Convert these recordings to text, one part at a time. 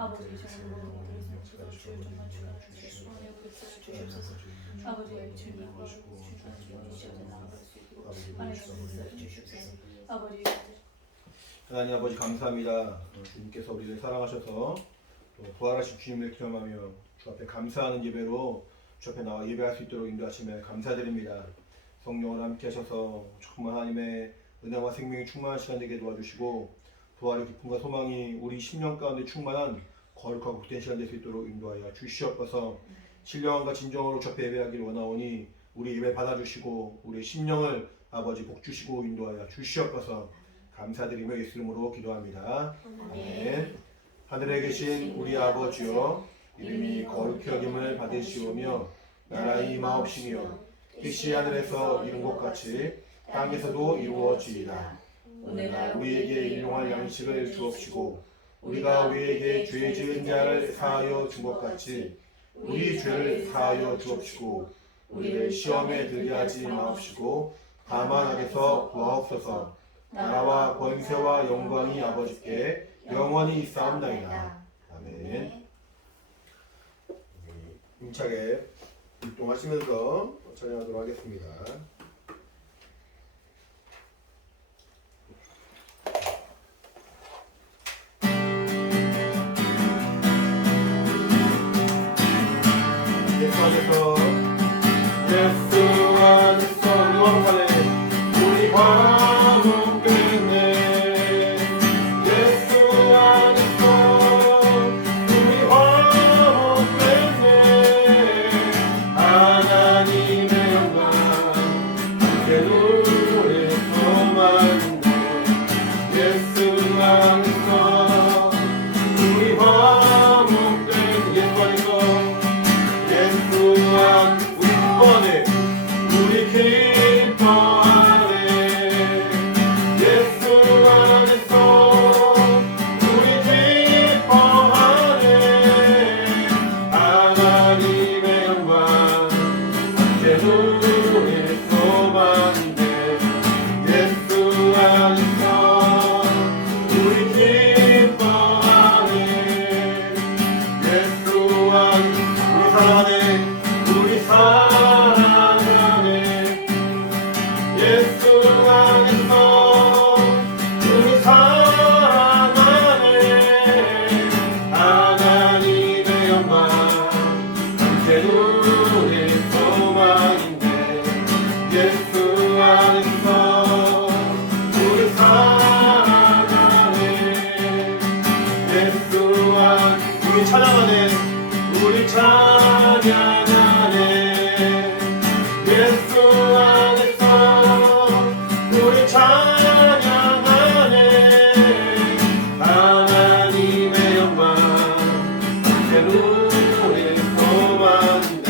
아버지 이전으로 모든 주의 정말 주관을 주시고 주시옵소서. 아버지의 주님과 주시옵소서. 하나님 주시옵소서. 아버지 하나님 아버지 감사합니다. 주님께서 우리를 사랑하셔서 또 부활하신 주님을 기념하며 주 앞에 감사하는 예배로 주 앞에 나와 예배할 수 있도록 인도하심에 감사드립니다. 성령을 함께 하셔서 정말 하나님의 은혜와 생명이 충만한 시간 되게 도와주시고 부활의 기쁨과 소망이 우리 심령 가운데 충만한 거룩하고 복된 시간 될 수 있도록 인도하여 주시옵소서. 신령함과 진정으로 주 앞에 예배하기를 원하오니 우리 예배 받아주시고 우리 심령을 아버지 복주시고 인도하여 주시옵소서. 감사드리며 예수 이름으로 기도합니다. 아멘. 하늘에 계신 우리 아버지여 이름이 거룩히 여김을 받으시오며 나라의 임하옵시며 뜻이 하늘에서 이룬 것 같이 땅에서도 이루어지이다. 오늘날 우리에게 일용할 양식을 주옵시고 우리가 우리에게 죄 지은 자를 사하여 준 것 같이 우리 죄를 사하여 주옵시고 우리를 시험에 들게 하지 마옵시고 다만 악에서 구하옵소서. 나라와 권세와 영광이 아버지께 영원히 있사옵나이다. 아멘. 힘차게 율동하시면서 찬양하도록 하겠습니다. 예수 안에서 예수 안에서 응원하네 우리 화목 되네 예수 안에서 우리 화목 되네 하나님의 영광 함께 누릴 소망인데 예수 안에서 우리 화목 되네 예수 안에서 예수와 우리 기뻐하네 예수 안에서 우리 기뻐하네 하나님의 영광 함께 누릴 소망인데 예수 안에서 우리 기뻐하네 예수 안에서 우리 사랑하네 예수 안에서 우리 사랑하네 하나님의 영광 함께 누릴 소망인데 예수 안에서 우리 사랑하네 예수 안 우리 찬양하네 우리 찬양하네 예수 안에서 우리 찬양하네 하나님의 영광 함께 누릴 소망인데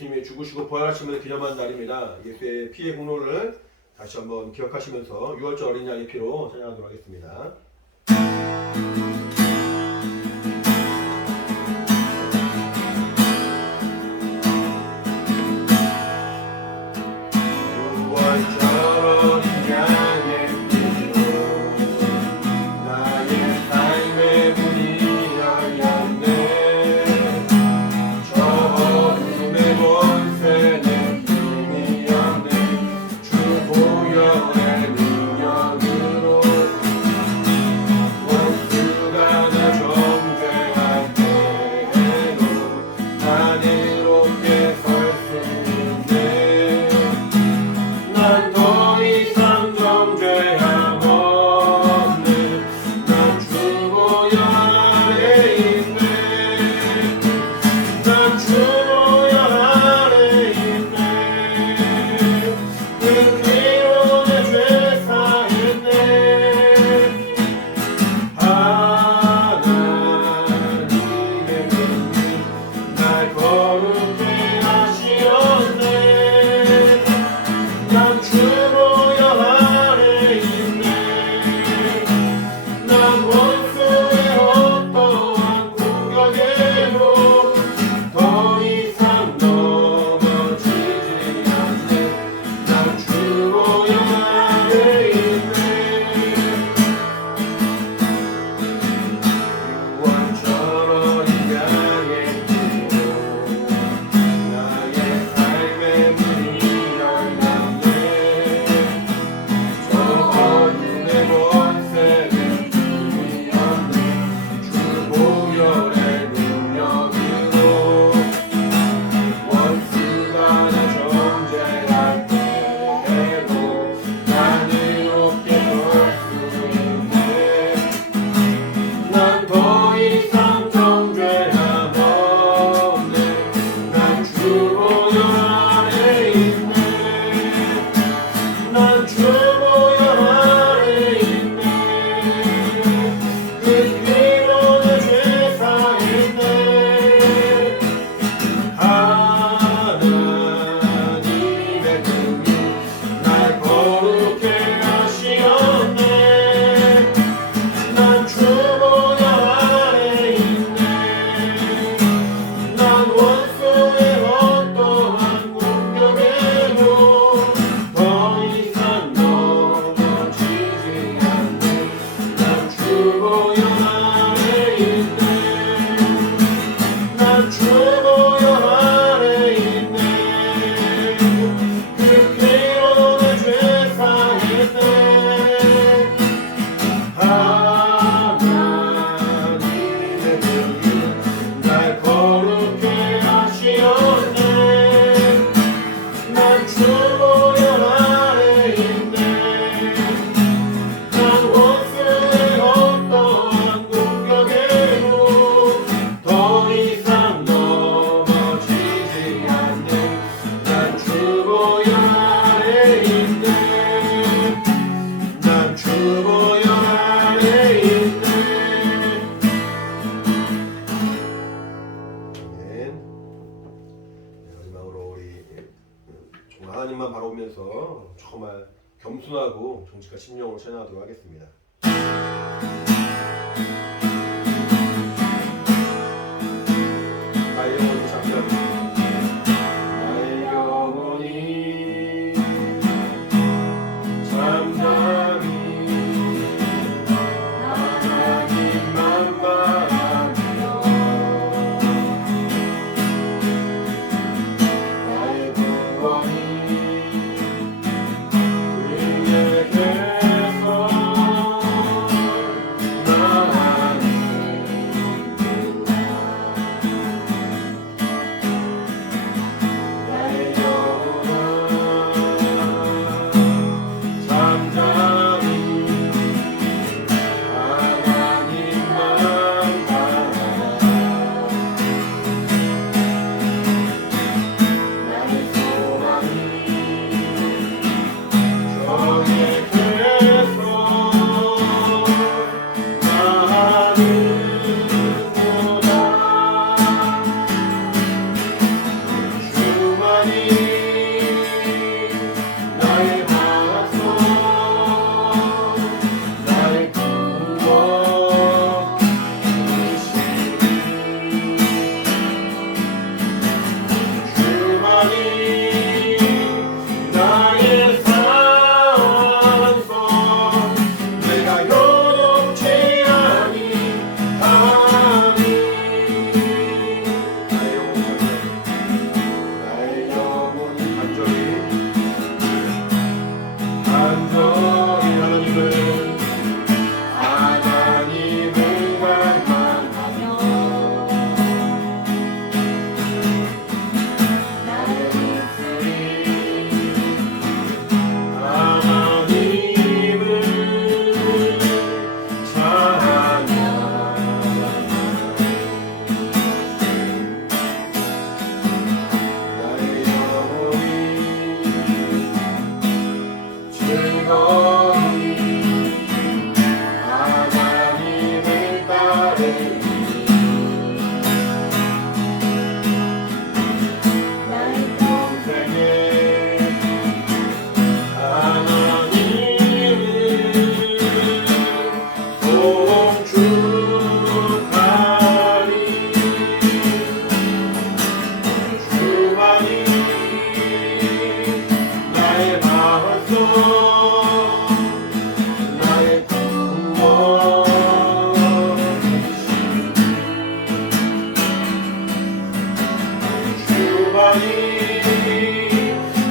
예수님이 죽으시고 부활하심을 기념한 날입니다. 예수의 피의 공로를 다시 한번 기억하시면서 6월절 어린 양의 피로 찬양하도록 하겠습니다. 하나님만 바라보면서 정말 겸손하고 정직한 심령으로 찬양하도록 하겠습니다. 나의 영혼이 잠잠히 나의 영혼이 잠잠히 하나님만 바라며 나의 구원이 그에게서 나아가리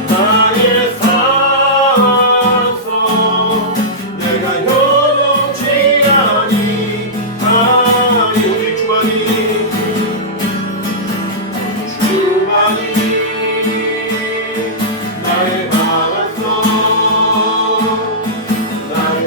나의 산소 내가 요동치 아니하니 우리 주만이 나의 방안소 나의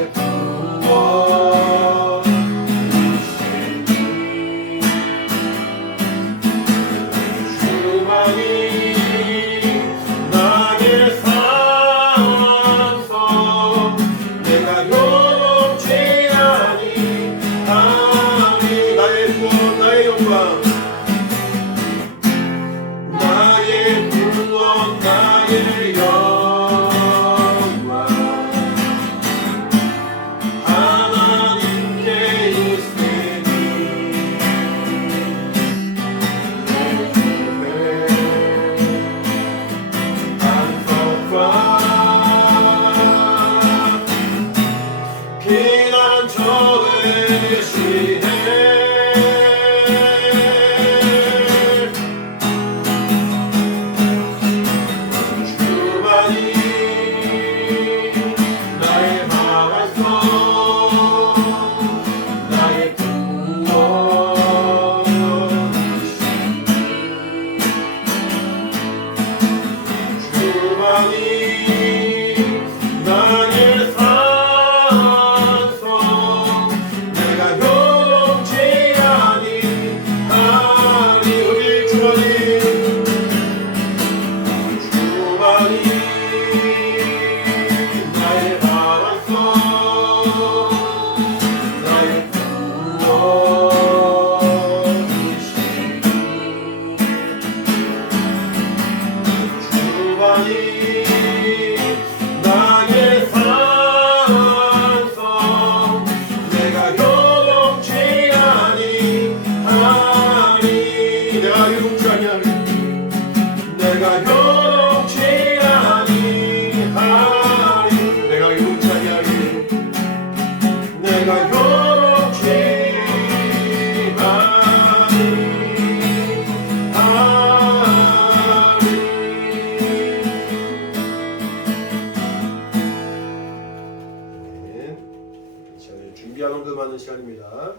준비하는 시간입니다.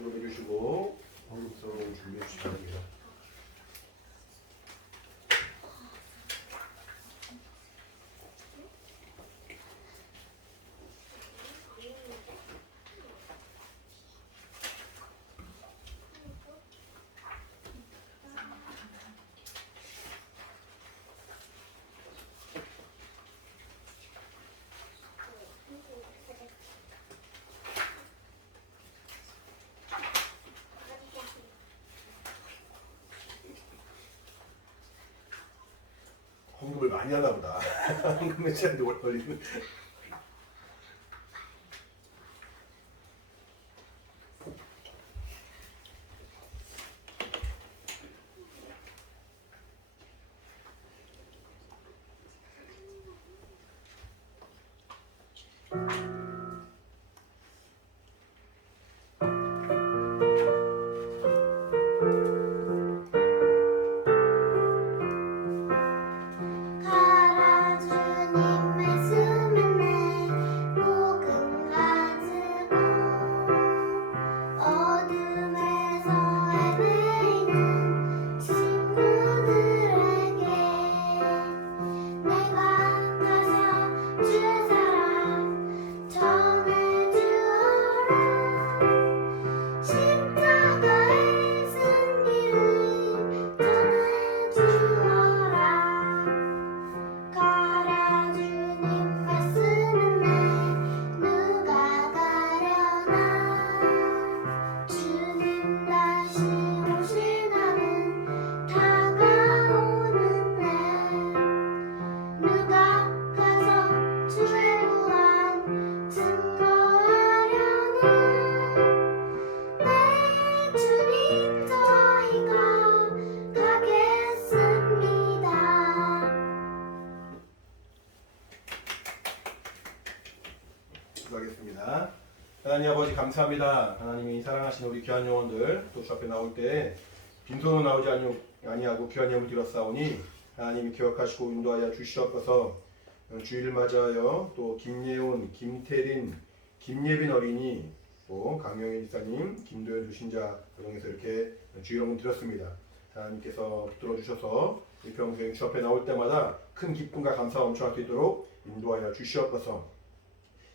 이거 해주시고 한국성을 준비해 주시기 바랍니다. 헌금을 많이 하나 보다. 헌금 매치하는데 오래 걸리는. 기도하겠습니다. 하나님 아버지 감사합니다. 하나님이 사랑하신 우리 귀한 영혼들 또 주 앞에 나올 때 빈손으로 나오지 아니하고 귀한 예물 드렸사오니 하나님이 기억하시고 인도하여 주시옵소서. 주일을 맞이하여 또 김예온, 김태린, 김예빈 어린이, 또 강영애 지사님, 김도현 주신자 등에서 이렇게 주일을 드렸습니다. 하나님께서 붙들어 주셔서 이 평생 주 앞에 나올 때마다 큰 기쁨과 감사와 엄청할 수 있도록 인도하여 주시옵소서.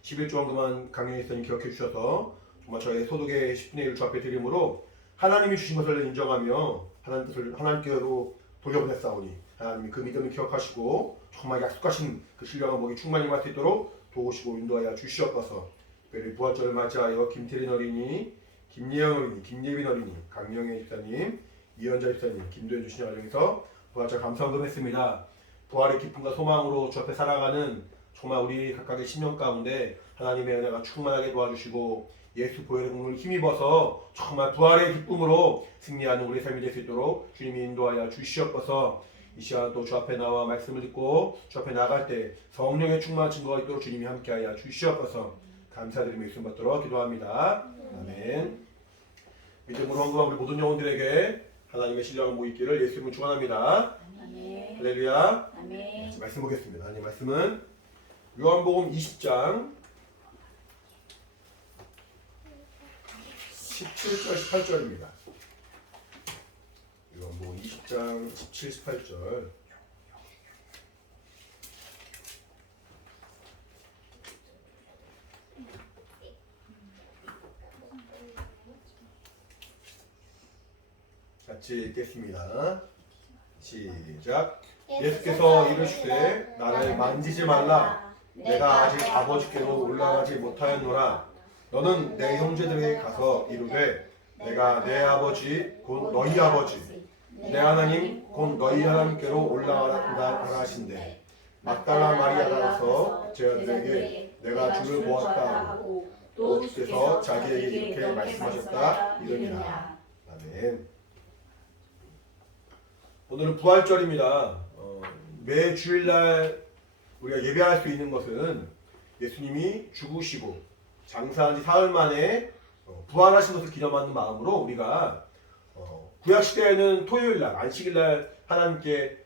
11조원금만 강영애 지사님 기억해 주셔서 정말 저의 소득의 10분의 1을 주 앞에 드림으로 하나님이 주신 것을 인정하며 하나님 뜻을 하나님께로 돌려보냈사오니 하나님이 그 믿음을 기억하시고 정말 약속하신 그 신령한 복이 충만히 임할 수 있도록 도우시고 인도하여 주시옵소서. 특별히 부활절을 맞이하여 김태린 어린이, 김예영 어린이, 김예빈 어린이, 강영애 집사님, 이현자 집사님, 김도현 주신 가정에서 부활절 감사원금 했습니다. 부활의 기쁨과 소망으로 주 앞에 살아가는 정말 우리 각각의 신명 가운데 하나님의 은혜가 충만하게 도와주시고 예수 보혈의 공을 힘입어서 정말 부활의 기쁨으로 승리하는 우리의 삶이 될 수 있도록 주님이 인도하여 주시옵소서. 이 시간 또 주 앞에 나와 말씀을 듣고 주 앞에 나갈 때 성령의 충만한 증거가 있도록 주님이 함께하여 주시옵소서. 감사드리며 예수 받도록 기도합니다. 아멘. 믿음으로 헌금한 우리 모든 영혼들에게 하나님의 신령한 복 있기를 예수 이름으로 축원합니다. 아멘. 할렐루야. 아멘. 말씀 보겠습니다. 하나님 말씀은 요한복음 20장 17절 18절입니다. 요한복음 20장 17, 18절. 같이 읽겠습니다. 시작. 예수께서 이르시되 나를 만지지 말라. 내가 아직 아버지께로 올라가지 못하였노라. 너는 내 형제들에게 가서 이르되 내가 내 아버지 곧 너희 아버지 내 하나님 곧 너희 하나님께로 올라가라 하신대. 막달라 마리아가 가서 제자들에게 내가 주를 보았다 하고 또 주께서 자기에게 이렇게 말씀하셨다 이르니라. 아멘. 오늘은 부활절입니다. 매 주일날 우리가 예배할 수 있는 것은 예수님이 죽으시고 장사한 지 사흘 만에 부활하신 것을 기념하는 마음으로 우리가 구약시대에는 토요일날, 안식일날 하나님께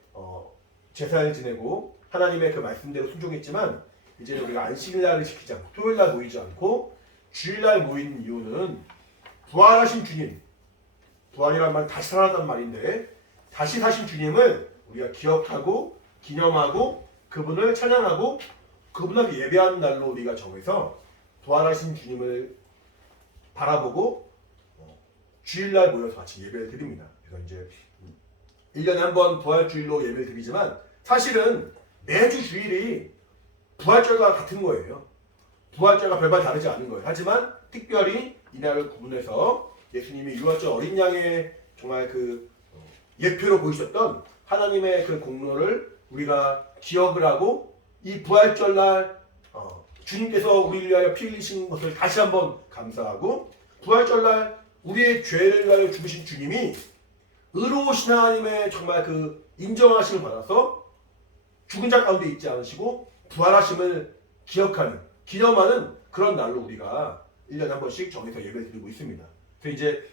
제사를 지내고 하나님의 그 말씀대로 순종했지만 이제 우리가 안식일날을 지키지 않고 토요일날 모이지 않고 주일날 모이는 이유는 부활하신 주님, 부활이란 말은 다시 살아났단 말인데 다시 사신 주님을 우리가 기억하고 기념하고 그분을 찬양하고 그분 앞에 예배하는 날로 우리가 정해서 부활하신 주님을 바라보고 주일날 모여서 같이 예배를 드립니다. 그래서 이제 1년에 한 번 부활주일로 예배를 드리지만 사실은 매주 주일이 부활절과 같은 거예요. 부활절과 별반 다르지 않은 거예요. 하지만 특별히 이날을 구분해서 예수님이 유월절 어린 양의 정말 그 예표로 보이셨던 하나님의 그 공로를 우리가 기억을 하고 이 부활절날 주님께서 우리를 위하여 피 흘리신 것을 다시 한번 감사하고 부활절날 우리의 죄를 위하여 죽으신 주님이 의로우신 하나님의 정말 그 인정하심을 받아서 죽은 자 가운데 있지 않으시고 부활하심을 기억하는 기념하는 그런 날로 우리가 1년에 한 번씩 정해서 예배를 드리고 있습니다. 그래서 이제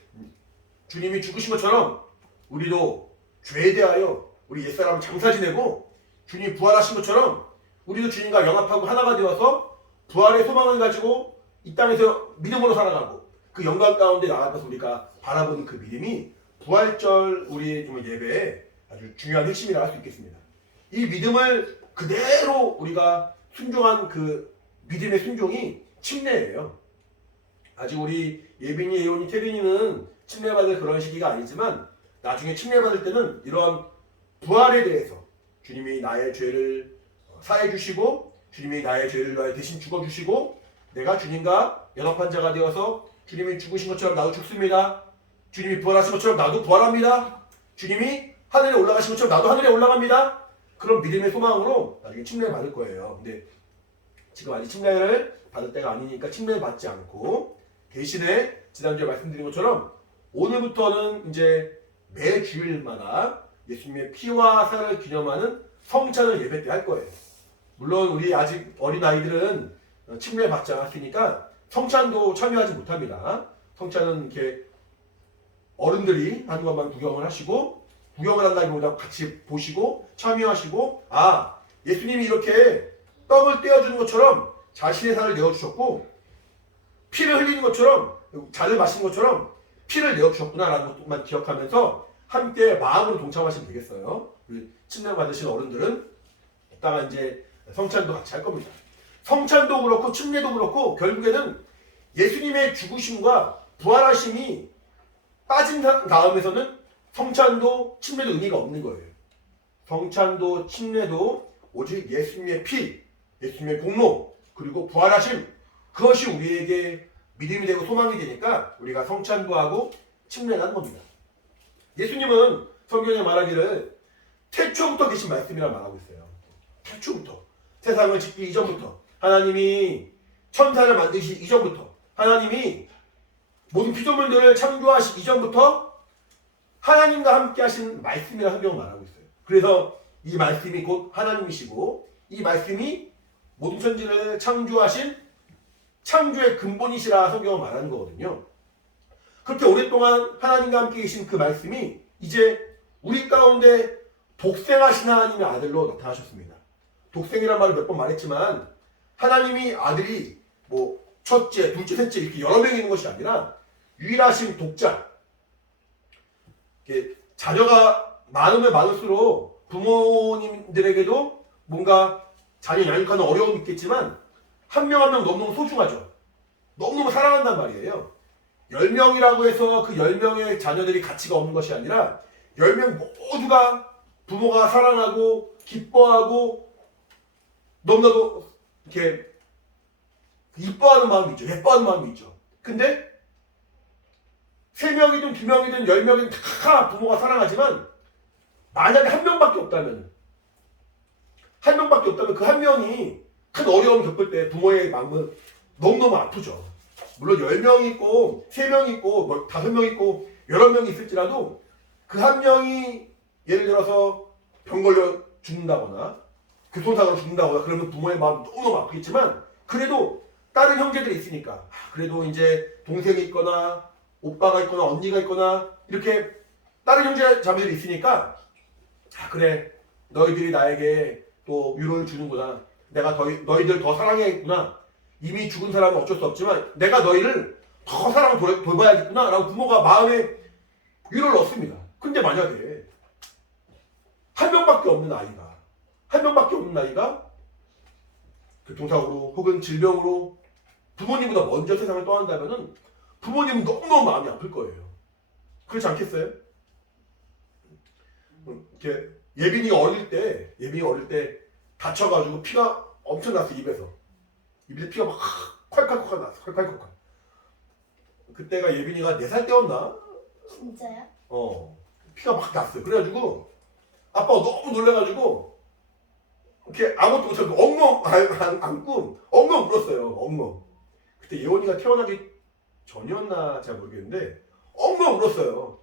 주님이 죽으신 것처럼 우리도 죄에 대하여 우리 옛사람을 장사 지내고 주님이 부활하신 것처럼 우리도 주님과 연합하고 하나가 되어서 부활의 소망을 가지고 이 땅에서 믿음으로 살아가고 그 영광 가운데 나아가서 우리가 바라보는 그 믿음이 부활절 우리의 예배에 아주 중요한 핵심이라 할 수 있겠습니다. 이 믿음을 그대로 우리가 순종한 그 믿음의 순종이 침례예요. 아직 우리 예빈이, 예원이, 태린이는 침례받을 그런 시기가 아니지만 나중에 침례받을 때는 이런 부활에 대해서 주님이 나의 죄를 사해 주시고 주님이 나의 죄를 위하여 대신 죽어주시고 내가 주님과 연합한 자가 되어서 주님이 죽으신 것처럼 나도 죽습니다. 주님이 부활하신 것처럼 나도 부활합니다. 주님이 하늘에 올라가신 것처럼 나도 하늘에 올라갑니다. 그런 믿음의 소망으로 나중에 침례를 받을 거예요. 근데 지금 아직 침례를 받을 때가 아니니까 침례를 받지 않고 대신에 지난주에 말씀드린 것처럼 오늘부터는 이제 매 주일마다 예수님의 피와 살을 기념하는 성찬을 예배 때 할 거예요. 물론 우리 아직 어린 아이들은 침례 받지 않았으니까 성찬도 참여하지 못합니다. 성찬은 이렇게 어른들이 하는 것만 구경을 하시고 구경을 한다기보다 같이 보시고 참여하시고 아 예수님이 이렇게 떡을 떼어주는 것처럼 자신의 살을 내어주셨고 피를 흘리는 것처럼 잔을 마신 것처럼 피를 내어주셨구나라는 것만 기억하면서 함께 마음으로 동참하시면 되겠어요. 침례 받으신 어른들은 이따가 이제 성찬도 같이 할 겁니다. 성찬도 그렇고 침례도 그렇고 결국에는 예수님의 죽으심과 부활하심이 빠진 다음에서는 성찬도 침례도 의미가 없는 거예요. 성찬도 침례도 오직 예수님의 피, 예수님의 공로, 그리고 부활하심 그것이 우리에게 믿음이 되고 소망이 되니까 우리가 성찬도 하고 침례를 하는 겁니다. 예수님은 성경에 말하기를 태초부터 계신 말씀이라 말하고 있어요. 태초부터 세상을 짓기 이전부터 하나님이 천사를 만드시기 이전부터 하나님이 모든 피조물들을 창조하시기 이전부터 하나님과 함께 하신 말씀이라 성경은 말하고 있어요. 그래서 이 말씀이 곧 하나님이시고 이 말씀이 모든 천지를 창조하신 창조의 근본이시라 성경은 말하는 거거든요. 그렇게 오랫동안 하나님과 함께 계신 그 말씀이 이제 우리 가운데 독생하신 하나님의 아들로 나타나셨습니다. 독생이란 말을 몇 번 말했지만 하나님이 아들이 뭐 첫째, 둘째, 셋째 이렇게 여러 명이 있는 것이 아니라 유일하신 독자. 자녀가 많으면 많을수록 부모님들에게도 뭔가 자녀 양육하는 어려움이 있겠지만 한 명 한 명 너무너무 소중하죠. 너무너무 사랑한단 말이에요. 10명이라고 해서 그 10명의 자녀들이 가치가 없는 것이 아니라 10명 모두가 부모가 사랑하고 기뻐하고 너무나도 이렇게 이뻐하는 마음이 있죠. 예뻐하는 마음이 있죠. 근데 3명이든 2명이든 10명이든 다 부모가 사랑하지만 만약에 한 명밖에 없다면 그 한 명이 큰 어려움을 겪을 때 부모의 마음은 너무너무 아프죠. 물론 10명이 있고 3명이 있고 5명 있고 여러 명이 있을지라도 그 한 명이 예를 들어서 병 걸려 죽는다거나 교통사고로 죽는다거나 그러면 부모의 마음이 너무너무 아프겠지만 그래도 다른 형제들이 있으니까 그래도 이제 동생이 있거나 오빠가 있거나 언니가 있거나 이렇게 다른 형제 자매들이 있으니까 그래 너희들이 나에게 또 위로를 주는구나. 내가 너희들 더 사랑해야겠구나. 이미 죽은 사람은 어쩔 수 없지만 내가 너희를 더 사랑 돌봐야겠구나 라고 부모가 마음에 위로를 얻습니다. 근데 만약에 한 명밖에 없는 아이가 교통사고로 혹은 질병으로 부모님보다 먼저 세상을 떠난다면은 부모님은 너무너무 마음이 아플 거예요. 그렇지 않겠어요? 이렇게 예빈이가 어릴 때 다쳐가지고 피가 엄청 났어. 입에서 피가 막 콸콸콸 났어. 콸콸콸. 그때가 예빈이가 4살 때였나? 진짜요? 피가 막 났어요. 그래가지고 아빠가 너무 놀래가지고 이렇게 아무것도 못하고 엉엉 안고 엉엉 울었어요. 엉엉. 그때 예원이가 태어나기 전이었나 잘 모르겠는데 엉엉 울었어요.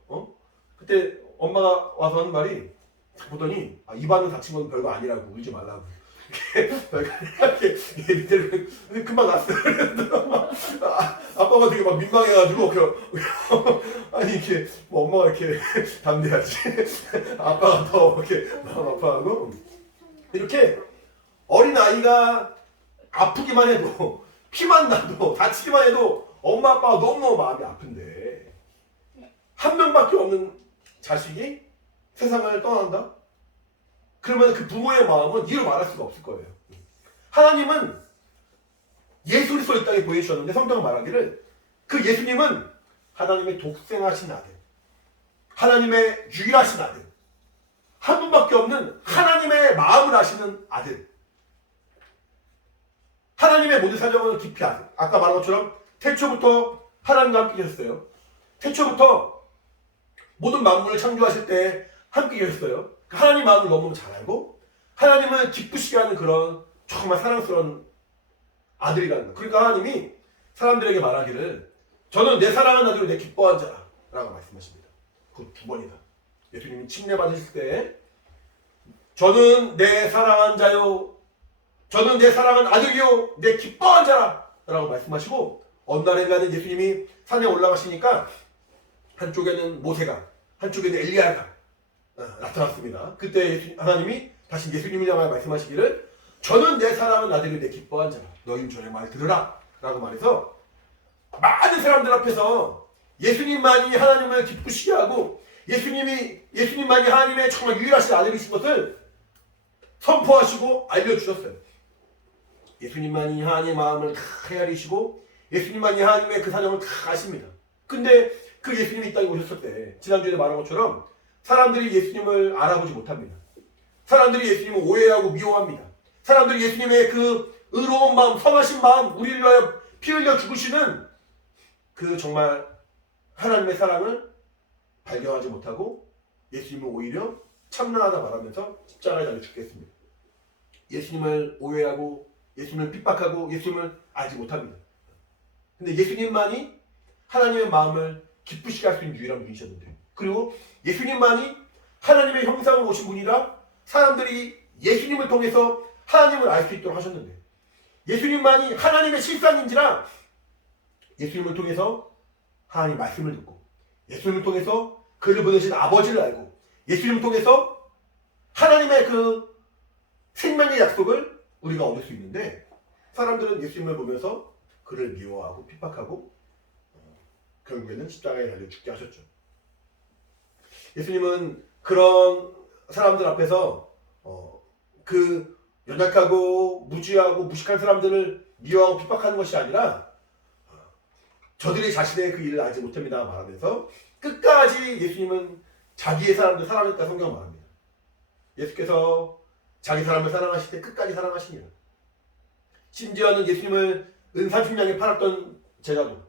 그때 엄마가 와서 하는 말이 보더니 입안은 다친 건 별거 아니라고 울지 말라고. 이렇게 얘들 금방 났어요. 아빠가 되게 막 민망해가지고 아니 이렇게 뭐 엄마가 이렇게 담대하지. 아빠가 더 이렇게 마음 아파하고 이렇게 어린 아이가 아프기만 해도 피만 나도 다치기만 해도 엄마 아빠가 너무너무 마음이 아픈데 한 명밖에 없는 자식이 세상을 떠난다? 그러면 그 부모의 마음은 이루 말할 수가 없을 거예요. 하나님은 예수 그리스도 이 땅에 보여주셨는데 성경은 말하기를 그 예수님은 하나님의 독생하신 아들, 하나님의 유일하신 아들, 한 분밖에 없는 하나님의 마음을 아시는 아들, 하나님의 모든 사정을 깊이 아세요. 아까 말한 것처럼 태초부터 하나님과 함께 계셨어요. 태초부터 모든 만물을 창조하실 때 함께 계셨어요. 하나님 마음을 너무 잘 알고 하나님을 기쁘시게 하는 그런 정말 사랑스러운 아들이라는 거. 그러니까 하나님이 사람들에게 말하기를 저는 내 사랑하는 아들을 내 기뻐한 자라 라고 말씀하십니다. 그 2번이다. 예수님이 침례 받으실 때 저는 내 사랑한 자요, 저는 내 사랑한 아들이요, 내 기뻐한 자라 라고 말씀하시고 어느 날인가는 예수님이 산에 올라가시니까 한쪽에는 모세가 한쪽에는 엘리야가 나타났습니다. 그때 하나님이 다시 예수님을 향하여 말씀하시기를 저는 내 사랑하는 아들이 내 기뻐한 자라. 너희는 저의 말 들으라. 라고 말해서 많은 사람들 앞에서 예수님만이 하나님을 기쁘시게 하고 예수님만이 하나님의 정말 유일하신 아들이신 것을 선포하시고 알려주셨어요. 예수님만이 하나님의 마음을 다 헤아리시고 예수님만이 하나님의 그 사정을 다 아십니다. 근데 그 예수님이 이 땅에 오셨을 때 지난주에 말한 것처럼 사람들이 예수님을 알아보지 못합니다. 사람들이 예수님을 오해하고 미워합니다. 사람들이 예수님의 그 의로운 마음, 선하신 마음, 우리를 위하여 피 흘려 죽으시는 그 정말 하나님의 사랑을 발견하지 못하고 예수님을 오히려 참나하다 말하면서 십자가에 달려 죽겠습니다. 예수님을 오해하고 예수님을 핍박하고 예수님을 알지 못합니다. 근데 예수님만이 하나님의 마음을 기쁘시게 할 수 있는 유일한 분이셨는데, 그리고 예수님만이 하나님의 형상으로 오신 분이라 사람들이 예수님을 통해서 하나님을 알 수 있도록 하셨는데, 예수님만이 하나님의 실상인지라 예수님을 통해서 하나님 말씀을 듣고 예수님을 통해서 그를 보내신 아버지를 알고 예수님을 통해서 하나님의 그 생명의 약속을 우리가 얻을 수 있는데, 사람들은 예수님을 보면서 그를 미워하고 핍박하고 결국에는 십자가에 달려 죽게 하셨죠. 예수님은 그런 사람들 앞에서 그 연약하고 무지하고 무식한 사람들을 미워하고 핍박하는 것이 아니라 저들이 자신의 그 일을 알지 못합니다 말하면서 끝까지 예수님은 자기의 사람들 사랑했다 성경 말합니다. 예수께서 자기 사람을 사랑하실 때 끝까지 사랑하시니라. 심지어는 예수님을 은사심량에 팔았던 제자도,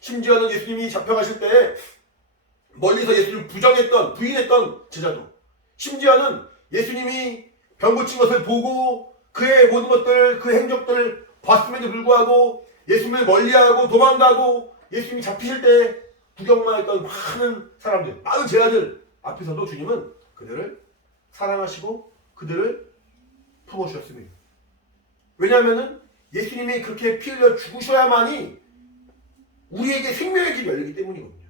심지어는 예수님이 잡혀가실 때 멀리서 예수님을 부인했던 제자도, 심지어는 예수님이 병 고친 것을 보고 그의 모든 것들, 그 행적들을 봤음에도 불구하고 예수님을 멀리하고 도망가고 예수님이 잡히실 때 구경만 했던 많은 사람들, 많은 제자들 앞에서도 주님은 그들을 사랑하시고 그들을 품어주셨습니다. 왜냐하면 예수님이 그렇게 피 흘려 죽으셔야만이 우리에게 생명의 길이 열리기 때문이거든요.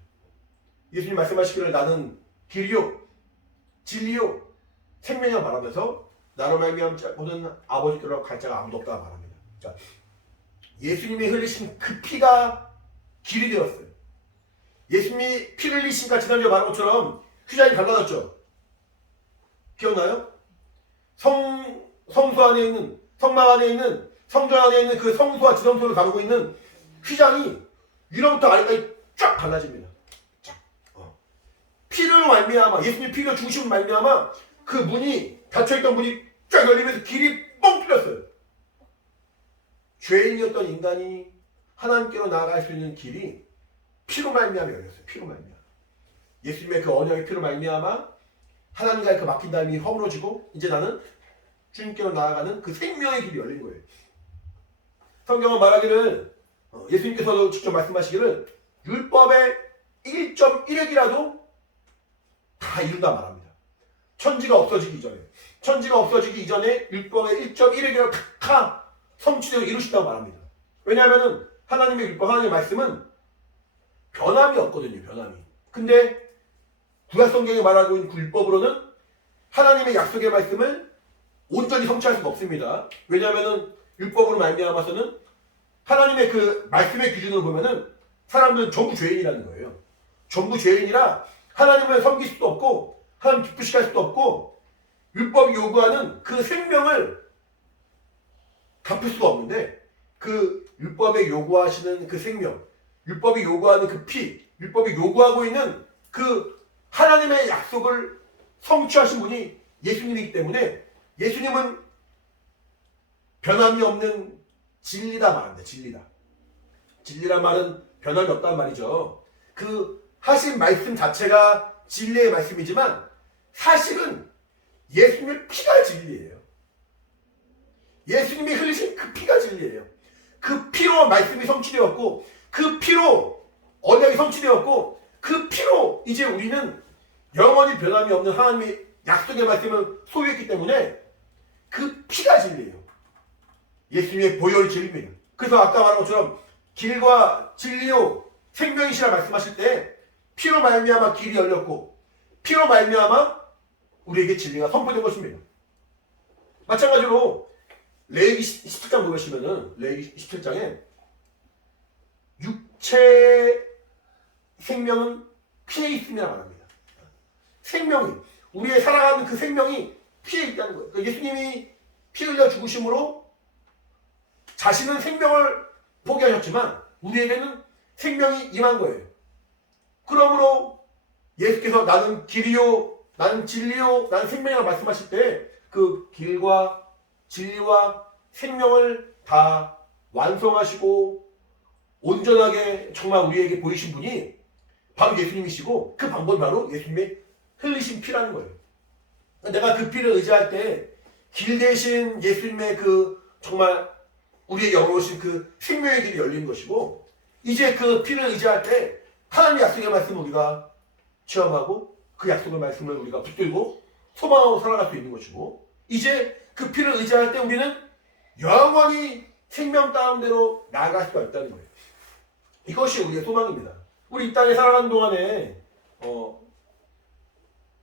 예수님 말씀하시기를 나는 길이요 진리요 생명이라 말하면서 나로 말미암고는 아버지께로 갈 자가 아무도 없다 말합니다. 자, 예수님이 흘리신 그 피가 길이 되었어요. 예수님이 피 흘리신가 지난주에 말한 것처럼 휘장이 갈라졌죠. 기억나요? 성소 안에 있는, 성막 안에 있는, 성전 안에 있는 그 성소와 지성소를 가르고 있는 휘장이 위로부터 아래까지 쫙 갈라집니다. 피를 말미암아, 예수님 피를 죽으신 말미암아 그 문이, 닫혀있던 문이 쫙 열리면서 길이 뻥 뚫렸어요. 죄인이었던 인간이 하나님께로 나아갈 수 있는 길이 피로 말미암아 열렸어요. 피로 말미암아. 예수님의 그 언약의 피로 말미암아 하나님과의 그 막힌 담이 허물어지고 이제 나는 주님께로 나아가는 그 생명의 길이 열린 거예요. 성경은 말하기를 예수님께서도 직접 말씀하시기를 율법의 1.1획이라도 다 이룬다 말합니다. 천지가 없어지기 이전에 율법의 1.1획이라도 다 성취되고 이루신다고 말합니다. 왜냐하면 하나님의 율법, 하나님의 말씀은 변함이 없거든요. 변함이. 근데 구약성경에 말하고 있는 그 율법으로는 하나님의 약속의 말씀을 온전히 성취할 수가 없습니다. 왜냐하면 율법으로 말미암아서는 하나님의 그 말씀의 기준으로 보면은 사람들은 전부 죄인이라는 거예요. 전부 죄인이라 하나님을 섬길 수도 없고 하나님 기쁘시게 할 수도 없고 율법이 요구하는 그 생명을 갚을 수가 없는데 그 율법에 요구하시는 그 생명, 율법이 요구하는 그 피, 율법이 요구하고 있는 그 하나님의 약속을 성취하신 분이 예수님이기 때문에 예수님은 변함이 없는 진리다 말합니다. 진리다. 진리란 말은 변함이 없단 말이죠. 그 하신 말씀 자체가 진리의 말씀이지만 사실은 예수님의 피가 진리예요. 예수님이 흘리신 그 피가 진리예요. 그 피로 말씀이 성취되었고 그 피로 언약이 성취되었고 그 피로 이제 우리는 영원히 변함이 없는 하나님의 약속의 말씀을 소유했기 때문에 그 피가 진리예요. 예수님의 보혈이 진리입니다. 그래서 아까 말한 것처럼 길과 진리요 생명이시라 말씀하실 때 피로 말미암아 길이 열렸고 피로 말미암아 우리에게 진리가 선포된 것입니다. 마찬가지로 레위기 17장 보시면은 레위기 17장에 육체 생명은 피해 있음이라고 말합니다. 생명이 우리의 살아가는 그 생명이 피해 있다는 거예요. 그러니까 예수님이 피 흘려 죽으심으로 자신은 생명을 포기하셨지만 우리에게는 생명이 임한 거예요. 그러므로 예수께서 나는 길이요, 나는 진리요, 나는 생명이라고 말씀하실 때 그 길과 진리와 생명을 다 완성하시고 온전하게 정말 우리에게 보이신 분이 바로 예수님이시고 그 방법이 바로 예수님의 흘리신 피라는 거예요. 내가 그 피를 의지할 때 길 대신 예수님의 그 정말 우리의 영으로신 그 생명의 길이 열리는 것이고 이제 그 피를 의지할 때 하나님의 약속의 말씀을 우리가 체험하고 그 약속의 말씀을 우리가 붙들고 소망하고 살아갈 수 있는 것이고 이제 그 피를 의지할 때 우리는 영원히 생명 가운데로 나아갈 수가 있다는 거예요. 이것이 우리의 소망입니다. 우리 이 땅에 살아가는 동안에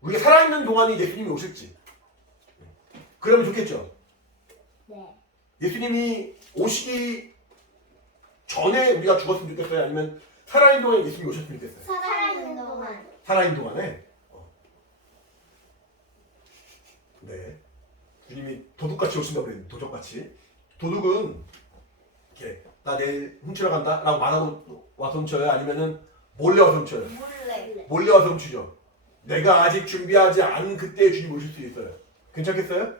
우리가 살아있는 동안에 예수님이 오실지 그러면 좋겠죠. 네. 예수님이 오시기 전에 우리가 죽었으면 좋겠어요? 아니면 살아있는 동안에 예수님이 오셨으면 좋겠어요? 살아있는 동안. 살아있는 동안에 네. 주님이 도둑같이 오신다고 그랬는데 도적같이 도둑은 이렇게 나 내일 훔치러 간다 라고 말하고 와서 훔쳐요? 아니면은 몰래 와서 훔쳐요? 몰래 와서 훔치죠. 내가 아직 준비하지 않은 그때에 주님 오실 수 있어요. 괜찮겠어요?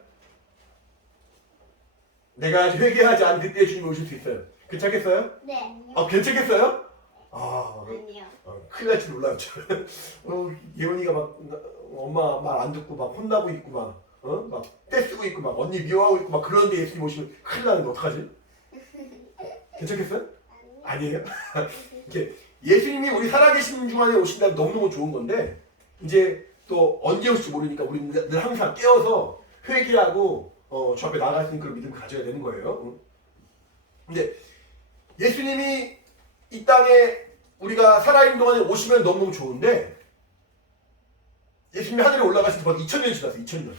내가 아직 회개하지 않은 그때에 주님 오실 수 있어요. 괜찮겠어요? 네. 괜찮겠어요? 아니요. 큰일 날지 몰랐죠. 예원이가 막 엄마 말 안 듣고 막 혼나고 있고 막 떼쓰고 있고 막 언니 미워하고 있고 막 그런데 예수님 오시면 큰일 나는데 어떡하지? 괜찮겠어요? 아니에요? 이렇게 예수님이 우리 살아계신 중간에 오신다면 너무너무 좋은 건데 이제 또 언제 올지 모르니까 우리는 늘 항상 깨어서 회개하고 주 앞에 나아갈 수 있는 그런 믿음을 가져야 되는 거예요. 근데 예수님이 이 땅에 우리가 살아있는 동안에 오시면 너무너무 좋은데 예수님이 하늘에 올라가신 지 벌써 2000년 지났어요. 2000년.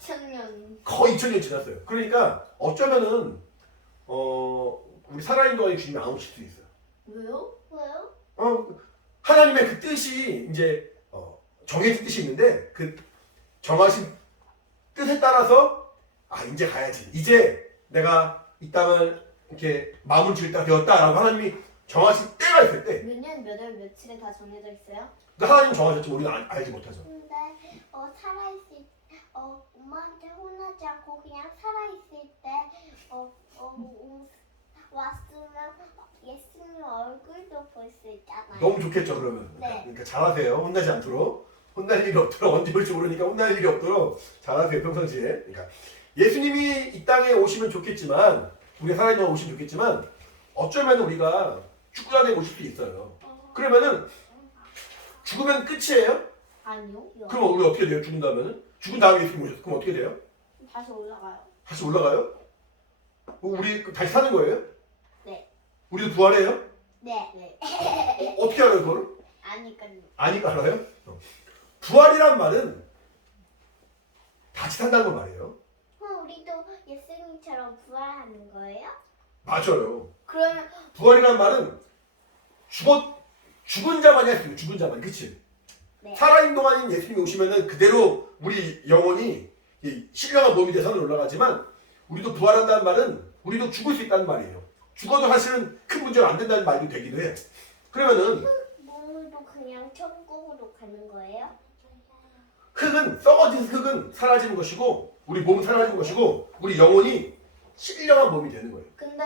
2000년. 거의 2000년 지났어요. 그러니까 어쩌면은 우리 살아있는 동안에 주님이 안 오실 수 있어요. 왜요? 왜요? 하나님의 그 뜻이 이제 정해진 뜻이 있는데 그 정하신 뜻에 따라서 이제 가야지. 이제 내가 이 땅을 이렇게 마무리 지을 때가 되었다라고 하나님이 정하신 때가 있을 때 몇 년, 몇 월, 며칠에 다 정해져 있어요? 하나님 정하셨지만 우리는 알지 못하죠. 근데 살아있을 엄마한테 혼나지 않고 그냥 살아있을 때 왔으면 예수님 얼굴도 볼 수 있잖아요. 너무 좋겠죠 그러면. 네. 그러니까 잘하세요. 혼나지 않도록. 혼날 일이 없도록 언제 올지 모르니까 혼날 일이 없도록 잘하세요 평상시에. 그러니까 예수님이 이 땅에 오시면 좋겠지만 우리가 살아있는 동안 오시면 좋겠지만 어쩌면 우리가 죽고 전에 오실 수 있어요. 그러면은 죽으면 끝이에요? 아니요. 그럼 우리 어떻게 돼요? 죽은 다음에는? 죽은 다음에 예수님 오셨어. 그럼 어떻게 돼요? 다시 올라가요. 다시 올라가요? 우리 다시 사는 거예요? 네. 우리도 부활해요? 네. 어떻게 알아요 그거를? 아니까요. 아니까 알아요? 부활이란 말은 다시 산다는 건 말이에요. 그럼 우리도 예수님처럼 부활하는 거예요? 맞아요. 그러면 부활이란 말은 죽은 자만이 할 수 있어요. 죽은 자만. 그치? 네. 살아있는 동안인 예수님이 오시면은 그대로 우리 영혼이 신령한 몸이 돼서 하늘 올라가지만 우리도 부활한다는 말은 우리도 죽을 수 있다는 말이에요. 죽어도 사실은 큰 문제가 안 된다는 말도 되기도 해. 그러면은 몸도 그냥 천국으로 가는 거예요? 썩어진 흙은 사라지는 것이고 우리 몸은 사라지는 것이고 우리 영혼이 신령한 몸이 되는 거예요. 근데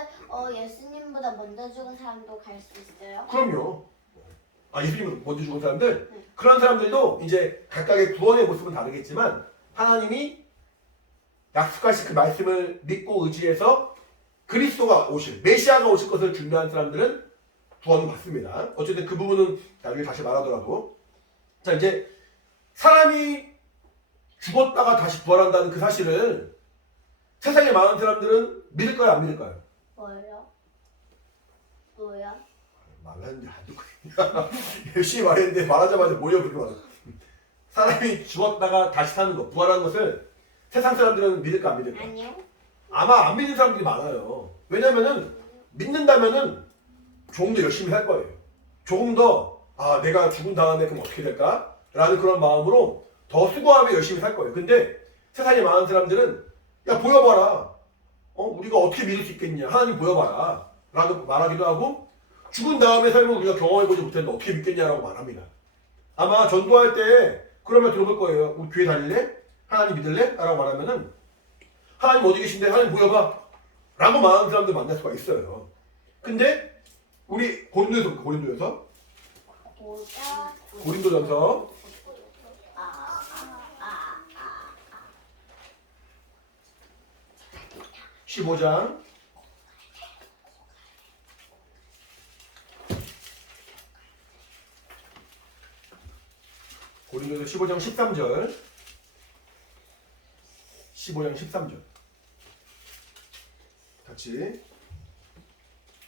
예수님보다 먼저 죽은 사람도 갈 수 있어요? 그럼요. 예수님 먼저 죽은 사람들 네. 그런 사람들도 이제 각각의 구원의 모습은 다르겠지만 하나님이 약속하신 그 말씀을 믿고 의지해서 그리스도가 오실 메시아가 오실 것을 준비한 사람들은 구원을 받습니다. 어쨌든 그 부분은 나중에 다시 말하더라도 자 이제 사람이 죽었다가 다시 부활한다는 그 사실을 세상에 많은 사람들은 믿을까요 안 믿을까요? 뭐요? 말하는데 안 듣고 열심히 말했는데 말하자마자 뭐냐 그렇게 말해. 사람이 죽었다가 다시 사는 것, 부활하는 것을 세상 사람들은 믿을까 안 믿을까? 아니요. 아마 안 믿는 사람들이 많아요. 왜냐면은 믿는다면은 조금 더 열심히 할 거예요. 조금 더 내가 죽은 다음에 그럼 어떻게 될까? 라는 그런 마음으로 더 수고하며 열심히 살 거예요. 근데 세상에 많은 사람들은 야 보여봐라. 우리가 어떻게 믿을 수 있겠냐? 하나님 보여봐라. 라고 말하기도 하고 죽은 다음에 삶을 우리가 경험해보지 못했는데 어떻게 믿겠냐라고 말합니다. 아마 전도할 때 그러면 들어볼 거예요. 우리 교회 다닐래? 하나님 믿을래? 라고 말하면은 하나님 어디 계신데? 하나님 보여봐. 라고 말하는 사람들 만날 수가 있어요. 근데 우리 고린도전서 보자. 15장 15장 13절 15장 13절 같이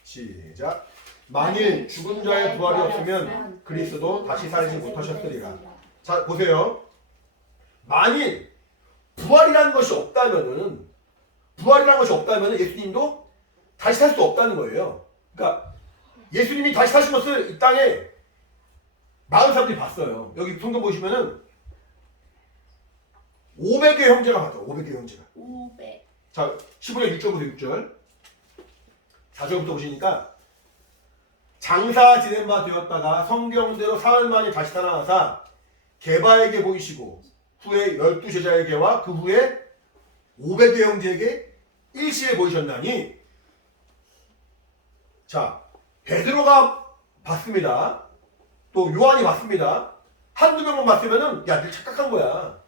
시작. 만일 죽은 자의 부활이 없으면 그리스도 다시 살지 못하셨으리라. 자 보세요. 만일 부활이라는 것이 없다면은 예수님도 다시 살 수 없다는 거예요. 그러니까 예수님이 다시 사신 것을 이 땅에 많은 사람들이 봤어요. 여기 성경 보시면은 500의 형제가 봤죠. 500의 형제가. 500. 자 15장 6절부터 6절 4절부터 보시니까 장사 지낸 바 되었다가 성경대로 사흘 만에 다시 살아나사 게바에게 보이시고 후에 12제자에게와 그 후에 500의 형제에게 일시에 보이셨나니. 자 베드로가 봤습니다. 또 요한이 봤습니다. 한두 명만 봤으면은 야, 늘 착각한 거야.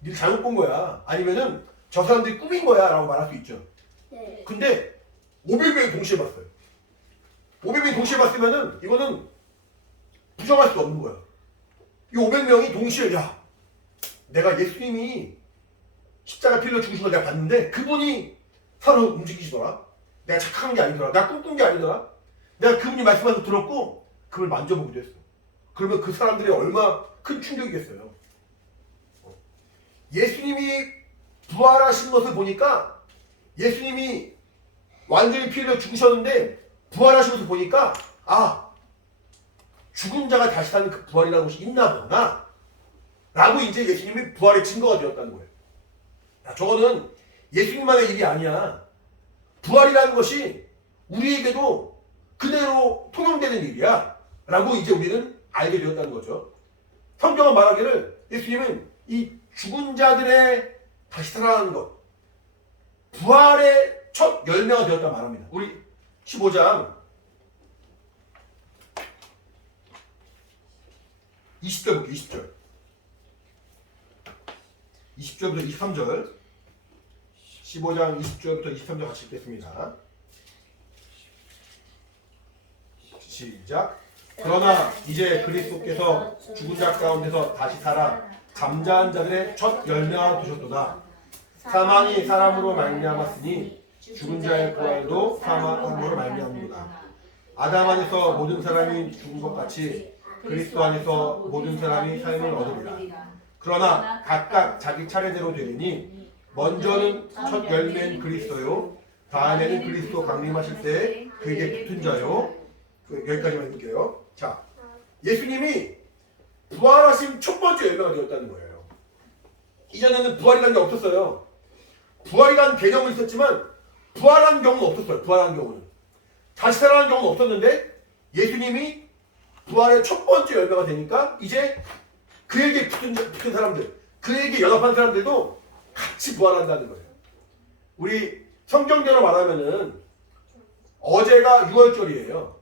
늘 잘못 본 거야. 아니면은 저 사람들이 꾸민 거야 라고 말할 수 있죠. 네. 근데 500명이 동시에 봤어요. 500명이 동시에 봤으면은 이거는 부정할 수 없는 거야. 이 500명이 동시에 야, 내가 예수님이 십자가 필러 죽으신 걸 내가 봤는데 그분이 살아 움직이시더라. 내가 착각한 게 아니더라. 내가 꿈꾼 게 아니더라. 내가 그분이 말씀하셔서 들었고 그걸 만져보기도 했어. 그러면 그 사람들이 얼마나 큰 충격이겠어요. 예수님이 부활하신 것을 보니까 예수님이 완전히 피 흘려 죽으셨는데 부활하신 것을 보니까 죽은 자가 다시 사는 그 부활이라는 것이 있나 보구나 라고 이제 예수님이 부활의 증거가 되었다는 거예요. 저거는 예수님만의 일이 아니야. 부활이라는 것이 우리에게도 그대로 통용되는 일이야 라고 이제 우리는 알게 되었다는 거죠. 성경은 말하기를 예수님은 이 죽은 자들의 다시 살아나는 것, 부활의 첫 열매가 되었다 말합니다. 우리 15장 20절 볼게요. 20절 20절부터 23절 15장 20절부터 23절 같이 읽겠습니다. 시작. 그러나 이제 그리스도께서 죽은 자 가운데서 다시 살아 잠자한 자들의 첫 열매가 되셨도다. 사망이 사람으로 말미암았으니 죽은 자의 부활도 사망으로 말미암는다. 아담 안에서 모든 사람이 죽은 것 같이 그리스도 안에서 모든 사람이 삶을 얻으리라. 그러나 각각 자기 차례대로 되리니 먼저는 첫 열매인 그리스도요, 다음에는 그리스도 강림하실 때 그에게 붙은 자요. 여기까지만 읽을게요. 자, 예수님이 부활하신 첫 번째 열매가 되었다는 거예요. 이전에는 부활이라는 게 없었어요. 부활이라는 개념은 있었지만 부활한 경우는 없었어요. 부활한 경우는. 다시 살아난 경우는 없었는데 예수님이 부활의 첫 번째 열매가 되니까 이제 그에게 붙은 사람들, 그에게 연합한 사람들도 같이 부활한다는 거예요. 우리 성경대로 말하면은 어제가 6월절이에요.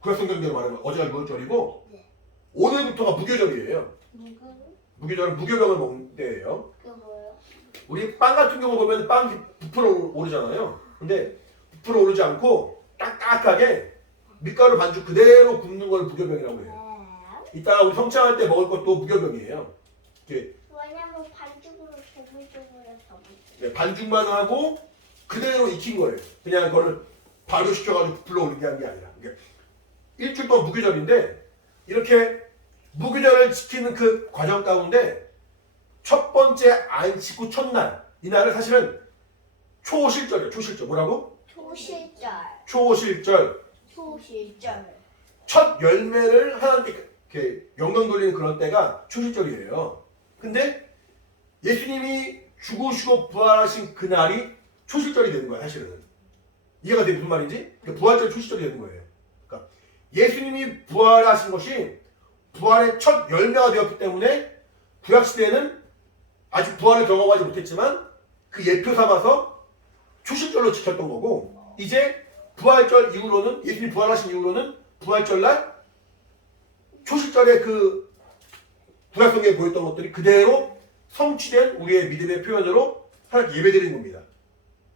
구약성경대로 말하면 어제가 6월절이고 오늘부터가 무교절이에요. 무교절은 무교병을 먹는 때예요. 그게 뭐예요? 우리 빵 같은 경우 보면 빵이 부풀어 오르잖아요. 근데 부풀어 오르지 않고 딱딱하게 밀가루 반죽 그대로 굽는 걸 무교병이라고 해요. 이따가 우리 성찬할 때 먹을 것도 무교병이에요. 이렇게 왜냐면 반죽으로 조물조물해서 네, 반죽만 하고 그대로 익힌 거예요. 그냥 그거를 발효시켜가지고 부풀어 오르게 한 게 아니라. 그러니까 일주일 동안 무교절인데 이렇게 무교절을 지키는 그 과정 가운데 첫 번째 안식 후 첫날, 이날은 사실은 초실절이에요. 초실절. 뭐라고? 초실절. 초실절. 초실절. 첫 열매를 하나님께 이렇게 영광 돌리는 그런 때가 초실절이에요. 근데 예수님이 죽으시고 부활하신 그날이 초실절이 되는 거야, 사실은. 이해가 돼? 무슨 말인지? 그러니까 부활절 초실절이 되는 거예요. 그러니까 예수님이 부활하신 것이 부활의 첫 열매가 되었기 때문에 구약시대에는 아직 부활을 경험하지 못했지만 그 예표 삼아서 초실절로 지켰던 거고, 이제 부활절 이후로는, 예수님 부활하신 이후로는 부활절날 초실절의 그 구약성경에 보였던 것들이 그대로 성취된 우리의 믿음의 표현으로 하나님 예배드리는 겁니다.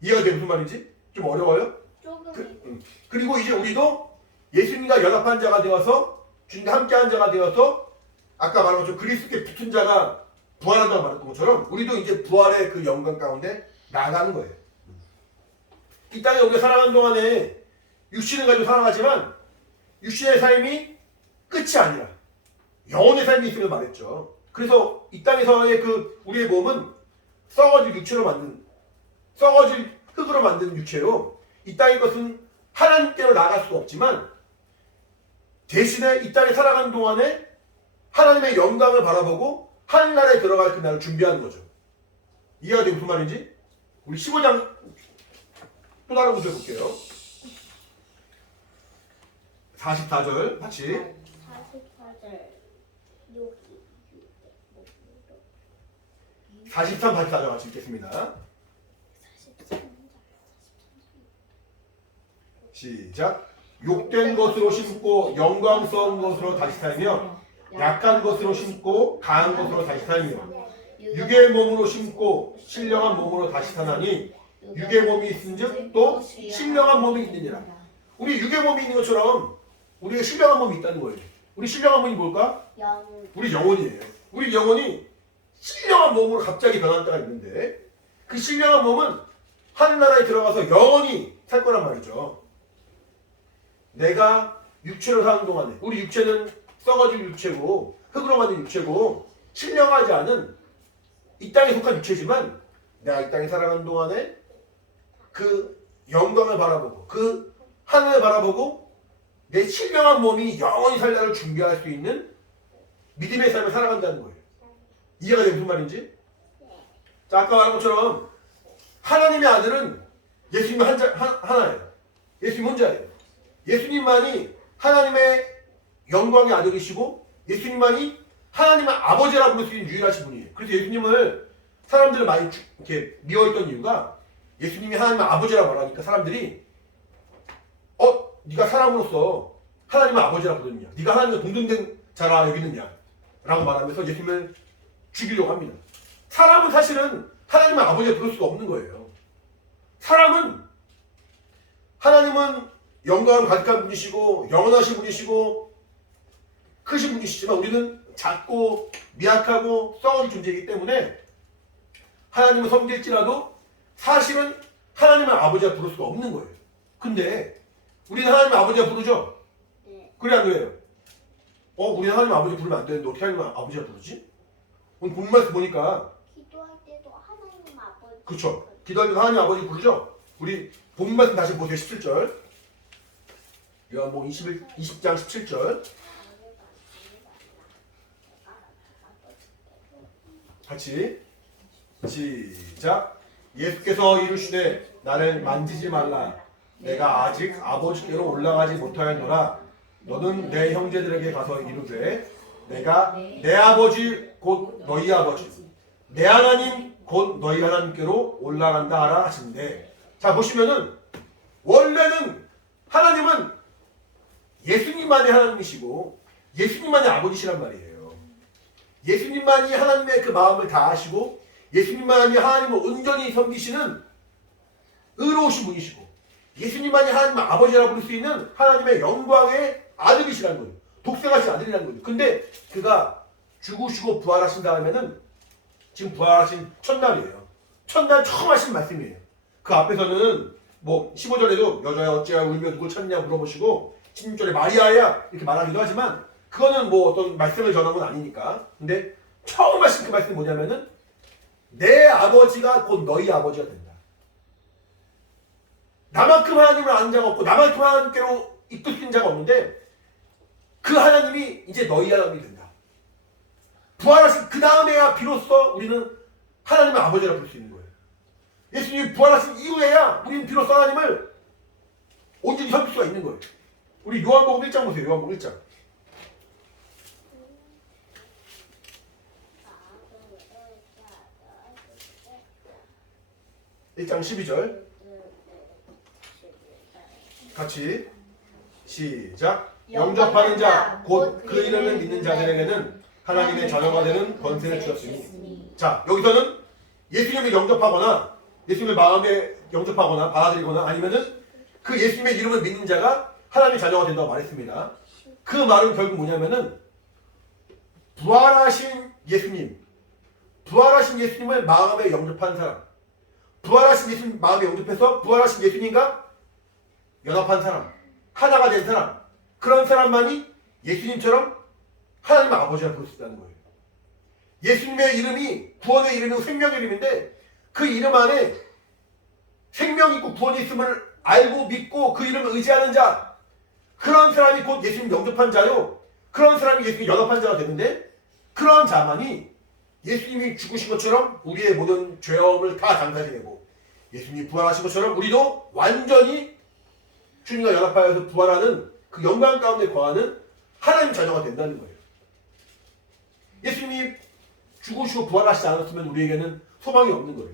이해가 돼? 무슨 말인지? 좀 어려워요? 조금. 그리고 이제 우리도 예수님과 연합한 자가 되어서, 주님과 함께한 자가 되어서, 아까 말한 것처럼 그리스도께 붙은 자가 부활한다고 말했던 것처럼 우리도 이제 부활의 그 영광 가운데 나아가는 거예요. 이 땅에 우리가 살아가는 동안에 육신을 가지고 살아가지만 육신의 삶이 끝이 아니라 영혼의 삶이 있음을 말했죠. 그래서 이 땅에서의 그 우리의 몸은 썩어질 육체로 만든, 썩어질 흙으로 만든 육체로, 이 땅의 것은 하나님께로 나아갈 수가 없지만 대신에 이 땅에 살아가는 동안에 하나님의 영광을 바라보고 하늘나라에 들어갈 그날을 준비하는 거죠. 이해가 되고 무슨 말인지? 우리 15장 또 다른 구절 볼게요. 44절 같이. 44절. 여기. 43, 44절 같이 읽겠습니다. 시작. 욕된 것으로 심고 영광스러운 것으로 다시 살며, 약한 것으로 심고 강한 것으로 다시 살며, 육의 몸으로 심고 신령한 몸으로 다시 사나니 육의 몸이 있은즉 또 신령한 몸이 있느니라. 우리 육의 몸이 있는 것처럼 우리의 신령한 몸이 있다는 거예요. 우리 신령한 몸이 뭘까? 영. 우리 영혼이에요. 우리 영혼이 신령한 몸으로 갑자기 변할 때가 있는데, 그 신령한 몸은 하늘나라에 들어가서 영원히 살 거란 말이죠. 내가 육체로 사는 동안에, 우리 육체는 썩어질 육체고 흙으로 만든 육체고 신령하지 않은 이 땅에 속한 육체지만, 내가 이 땅에 살아가는 동안에 그 영광을 바라보고 그 하늘을 바라보고 내 신령한 몸이 영원히 살 날을 준비할 수 있는 믿음의 삶을 살아간다는 거예요. 이해가 되는 무슨 말인지? 자, 아까 말한 것처럼 하나님의 아들은 예수님 하나예요. 예수님 혼자예요. 예수님만이 하나님의 영광의 아들이시고 예수님만이 하나님의 아버지라고 부를 수 있는 유일하신 분이에요. 그래서 예수님을 사람들을 많이 이렇게 미워했던 이유가, 예수님이 하나님의 아버지라고 말하니까 사람들이 네가 사람으로서 하나님의 아버지라고 부르느냐, 네가 하나님과 동등된 자라 여기느냐 라고 말하면서 예수님을 죽이려고 합니다. 사람은 사실은 하나님의 아버지라 부를 수가 없는 거예요. 하나님은 영광을 가득한 분이시고 영원하신 분이시고 크신 분이시지만 우리는 작고 미약하고 썩은 존재이기 때문에 하나님을 섬길지라도 사실은 하나님의 아버지라 부를 수가 없는 거예요. 근데 우리는 하나님의 아버지라 부르죠? 네. 그래 안 그래요? 우리는 하나님 아버지 부르면 안 되는데 어떻게 하나님 아버지라 부르지? 오늘 본문에서 보니까 기도할 때도 하나님 아버지. 그쵸. 기도할 때도 하나님 아버지 부르죠? 우리 본문 다시 보세요. 17절. 요한복음 20장 17절. 같이 시작. 예수께서 이르시되 나를 만지지 말라. 내가 아직 아버지께로 올라가지 못하였노라. 너는 내 형제들에게 가서 이르되 내가 내 아버지 곧 너희 아버지, 내 하나님 곧 너희 하나님께로 올라간다 하라 하신대. 자, 보시면은 원래는 하나님은 예수님만이 하나님이시고 예수님만이 아버지시란 말이에요. 예수님만이 하나님의 그 마음을 다 아시고 예수님만이 하나님을 온전히 섬기시는 의로우신 분이시고 예수님만이 하나님의 아버지라고 부를 수 있는 하나님의 영광의 아들이시라는 거예요. 독생하신 아들이라는 거예요. 근데 그가 죽으시고 부활하신 다음에는 지금 부활하신 첫날이에요. 첫날 처음 하신 말씀이에요. 그 앞에서는 뭐 15절에도 여자야 어찌하여 울며 누굴 찾냐 물어보시고 16절에 마리아야 이렇게 말하기도 하지만 그거는 뭐 어떤 말씀을 전한 건 아니니까. 근데 처음 하신 그 말씀이 뭐냐면은 내 아버지가 곧 너희 아버지가 된다. 나만큼 하나님을 아는 자가 없고 나만큼 하나님께로 이끌린 자가 없는데 그 하나님이 이제 너희 하나님이 된다. 부활하신 그 다음에야 비로소 우리는 하나님의 아버지라 부를 수 있는 거예요. 예수님이 부활하신 이후에야 우리는 비로소 하나님을 온전히 섬길 수가 있는 거예요. 우리 요한복음 1장 보세요. 요한복음 1장. 1장 12절 같이 시작. 영접하는 자 곧 그 이름을 믿는 자들에게는 하나님의 자녀가 되는 권세를 주셨으니. 자, 여기서는 예수님을 영접하거나 예수님을 마음에 영접하거나 받아들이거나 아니면은 그 예수님의 이름을 믿는 자가 하나님의 자녀가 된다고 말했습니다. 그 말은 결국 뭐냐면은 부활하신 예수님을 마음에 영접한 사람, 부활하신 예수님 마음에 영접해서 부활하신 예수님과 연합한 사람, 하나가 된 사람, 그런 사람만이 예수님처럼 하나님의 아버지라 부를 수 있다는 거예요. 예수님의 이름이 구원의 이름이고 생명의 이름인데 그 이름 안에 생명이 있고 구원이 있음을 알고 믿고 그 이름을 의지하는 자, 그런 사람이 곧 예수님 영접한 자요. 그런 사람이 예수님 연합한 자가 되는데 그런 자만이 예수님이 죽으신 것처럼 우리의 모든 죄업을 다 장사지내고 예수님이 부활하신 것처럼 우리도 완전히 주님과 연합하여서 부활하는 그 영광 가운데 거하는 하나님 자녀가 된다는 거예요. 예수님이 죽으시고 부활하시지 않았으면 우리에게는 소망이 없는 거예요.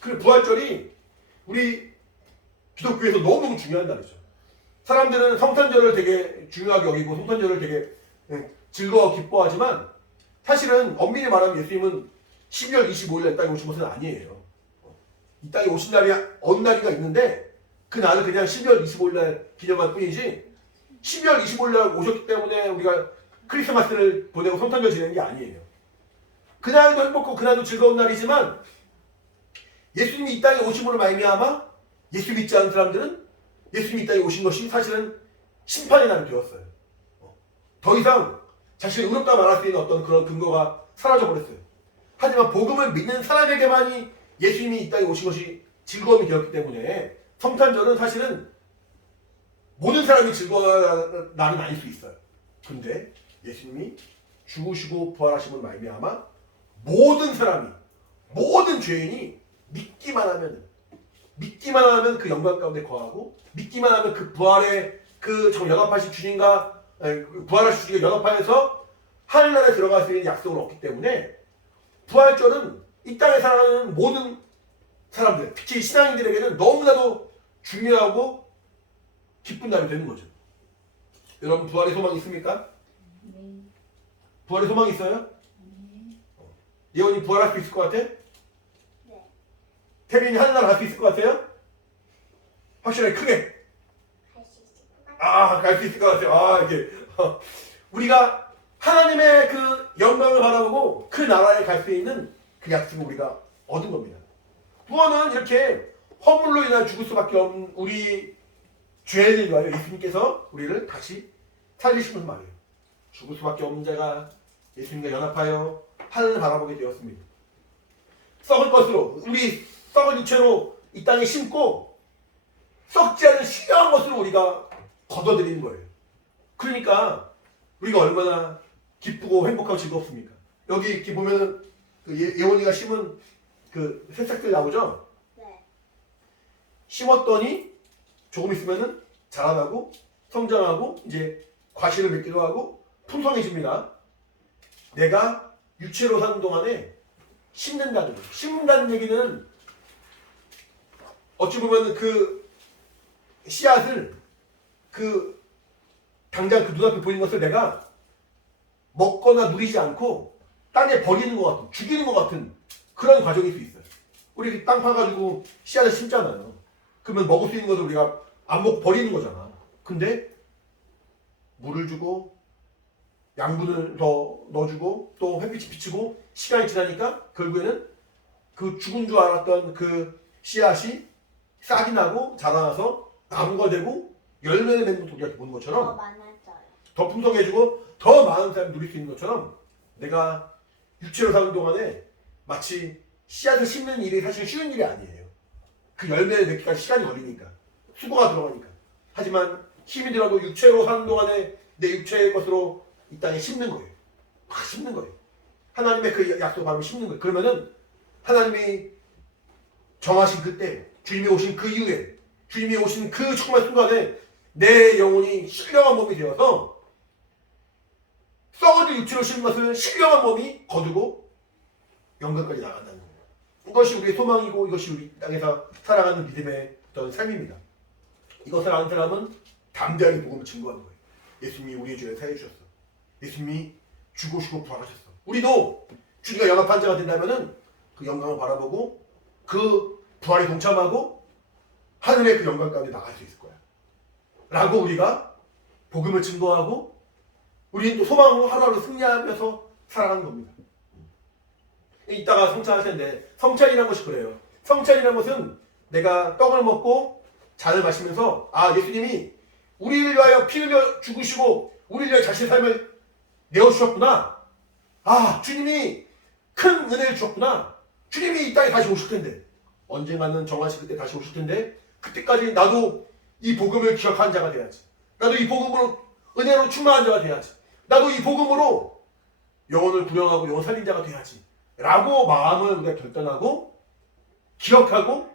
그 부활절이 우리 기독교에서 너무너무 중요한 날이죠. 사람들은 성탄절을 되게 중요하게 여기고 성탄절을 되게 즐거워 기뻐하지만 사실은 엄밀히 말하면 예수님은 12월 25일 날 이 땅에 오신 것은 아니에요. 이 땅에 오신 날이 어느 날이가 있는데 그 날을 그냥 12월 25일 날 기념할 뿐이지 12월 25일 날 오셨기 때문에 우리가 크리스마스를 보내고 성탄절 지내는 게 아니에요. 그날도 행복하고 그날도 즐거운 날이지만 예수님이 이 땅에 오심으로 말미암아 예수 믿지 않는 사람들은 예수님이 이 땅에 오신 것이 사실은 심판의 날이 되었어요. 더 이상 자신이 의롭다 말할 수 있는 어떤 그런 근거가 사라져버렸어요. 하지만 복음을 믿는 사람에게만이 예수님이 이 땅에 오신 것이 즐거움이 되었기 때문에 성탄절은 사실은 모든 사람이 즐거워하는 날은 아닐 수 있어요. 근데 예수님이 죽으시고 부활하심으로 말미암아 모든 사람이, 모든 죄인이 믿기만 하면 그 영광 가운데 거하고 믿기만 하면 그 부활의 그 연합하신 주님과 부활하신 주님과 연합하여서 하늘나라에 들어갈 수 있는 약속을 얻기 때문에 부활절은 이 땅에 살아가는 모든 사람들, 특히 신앙인들에게는 너무나도 중요하고 기쁜 날이 되는 거죠. 여러분 부활의 소망이 있습니까? 네. 부활의 소망이 있어요? 예원이 부활할 수 있을 것 같아? 네. 태빈이 하늘나라 갈 수 있을 것 같아요? 확실하게 크게 할 수 있을 것 같아요. 갈 수 있을 것 같아요. 이게 우리가 하나님의 그 영광을 바라보고 그 나라에 갈 수 있는 그 약속을 우리가 얻은 겁니다. 구원은 이렇게 허물로 인해 죽을 수밖에 없는 우리 죄를 위하여 예수님께서 우리를 다시 살리시는 말이에요. 죽을 수밖에 없는 자가 예수님과 연합하여 하늘을 바라보게 되었습니다. 썩을 것으로 우리 썩은 육체로 이 땅에 심고 썩지 않은 신령한 것으로 우리가 거둬들이는 거예요. 그러니까 우리가 얼마나 기쁘고 행복하고 즐겁습니까? 여기 이렇게 보면은 그 예원이가 심은 그 새싹들 나오죠? 네. 심었더니 조금 있으면은 자라나고 성장하고 이제 과실을 맺기도 하고 풍성해집니다. 내가 육체로 사는 동안에 심는다는 거예요. 심는다는 얘기는 어찌 보면 그 씨앗을 그 당장 그 눈앞에 보이는 것을 내가 먹거나 누리지 않고 땅에 버리는 것 같은, 죽이는 것 같은 그런 과정일 수 있어요. 우리 땅 파가지고 씨앗을 심잖아요. 그러면 먹을 수 있는 것을 우리가 안 먹고 버리는 거잖아. 근데 물을 주고 양분을 더 넣어주고 또 햇빛이 비치고 시간이 지나니까 결국에는 그 죽은 줄 알았던 그 씨앗이 싹이 나고 자라나서 나무가 되고 열매를 맺는 것도 우리가 보는 것처럼 더 많아져요. 더 풍성해지고 더 많은 사람이 누릴 수 있는 것처럼 내가 육체로 사는 동안에 마치 씨앗을 심는 일이 사실 쉬운 일이 아니에요. 그 열매를 맺기까지 시간이 걸리니까. 수고가 들어가니까. 하지만 힘이 들어도 육체로 사는 동안에 내 육체의 것으로 이 땅에 심는 거예요. 막 심는 거예요. 하나님의 그 약속 바로 심는 거예요. 그러면은 하나님이 정하신 그때, 주님이 오신 그 이후에, 주님이 오신 그 정말 순간에 내 영혼이 신령한 몸이 되어서 썩어질 육체로 심은 것을 신령한 몸이 거두고 영광까지 나간다는 거예요. 이것이 우리의 소망이고 이것이 우리 땅에서 살아가는 믿음의 어떤 삶입니다. 이것을 아는 사람은 담대하게 복음을 증거하는 거예요. 예수님이 우리의 죄를 사해 주셨어. 예수님이 죽으시고 부활하셨어. 우리도 주님과 연합한 자가 된다면은 그 영광을 바라보고 그 부활에 동참하고 하늘의 그 영광 가운데 나갈 수 있을 거야. 라고 우리가 복음을 증거하고 우리는 또 소망으로 하루하루 승리하면서 살아가는 겁니다. 이따가 성찬할 텐데 성찬이라는 것이 그래요. 성찬이라는 것은 내가 떡을 먹고 잔을 마시면서 아 예수님이 우리를 위하여 피 흘려 죽으시고 우리를 위하여 자신의 삶을 내어주셨구나. 아 주님이 큰 은혜를 주셨구나. 주님이 이 땅에 다시 오실 텐데 언젠가는 정하실 그때 다시 오실 텐데 그때까지 나도 이 복음을 기억한 자가 돼야지. 나도 이 복음으로 은혜로 충만한 자가 돼야지. 나도 이 복음으로 영혼을 구령하고 영혼 살린 자가 돼야지. 라고 마음을 우리가 결단하고 기억하고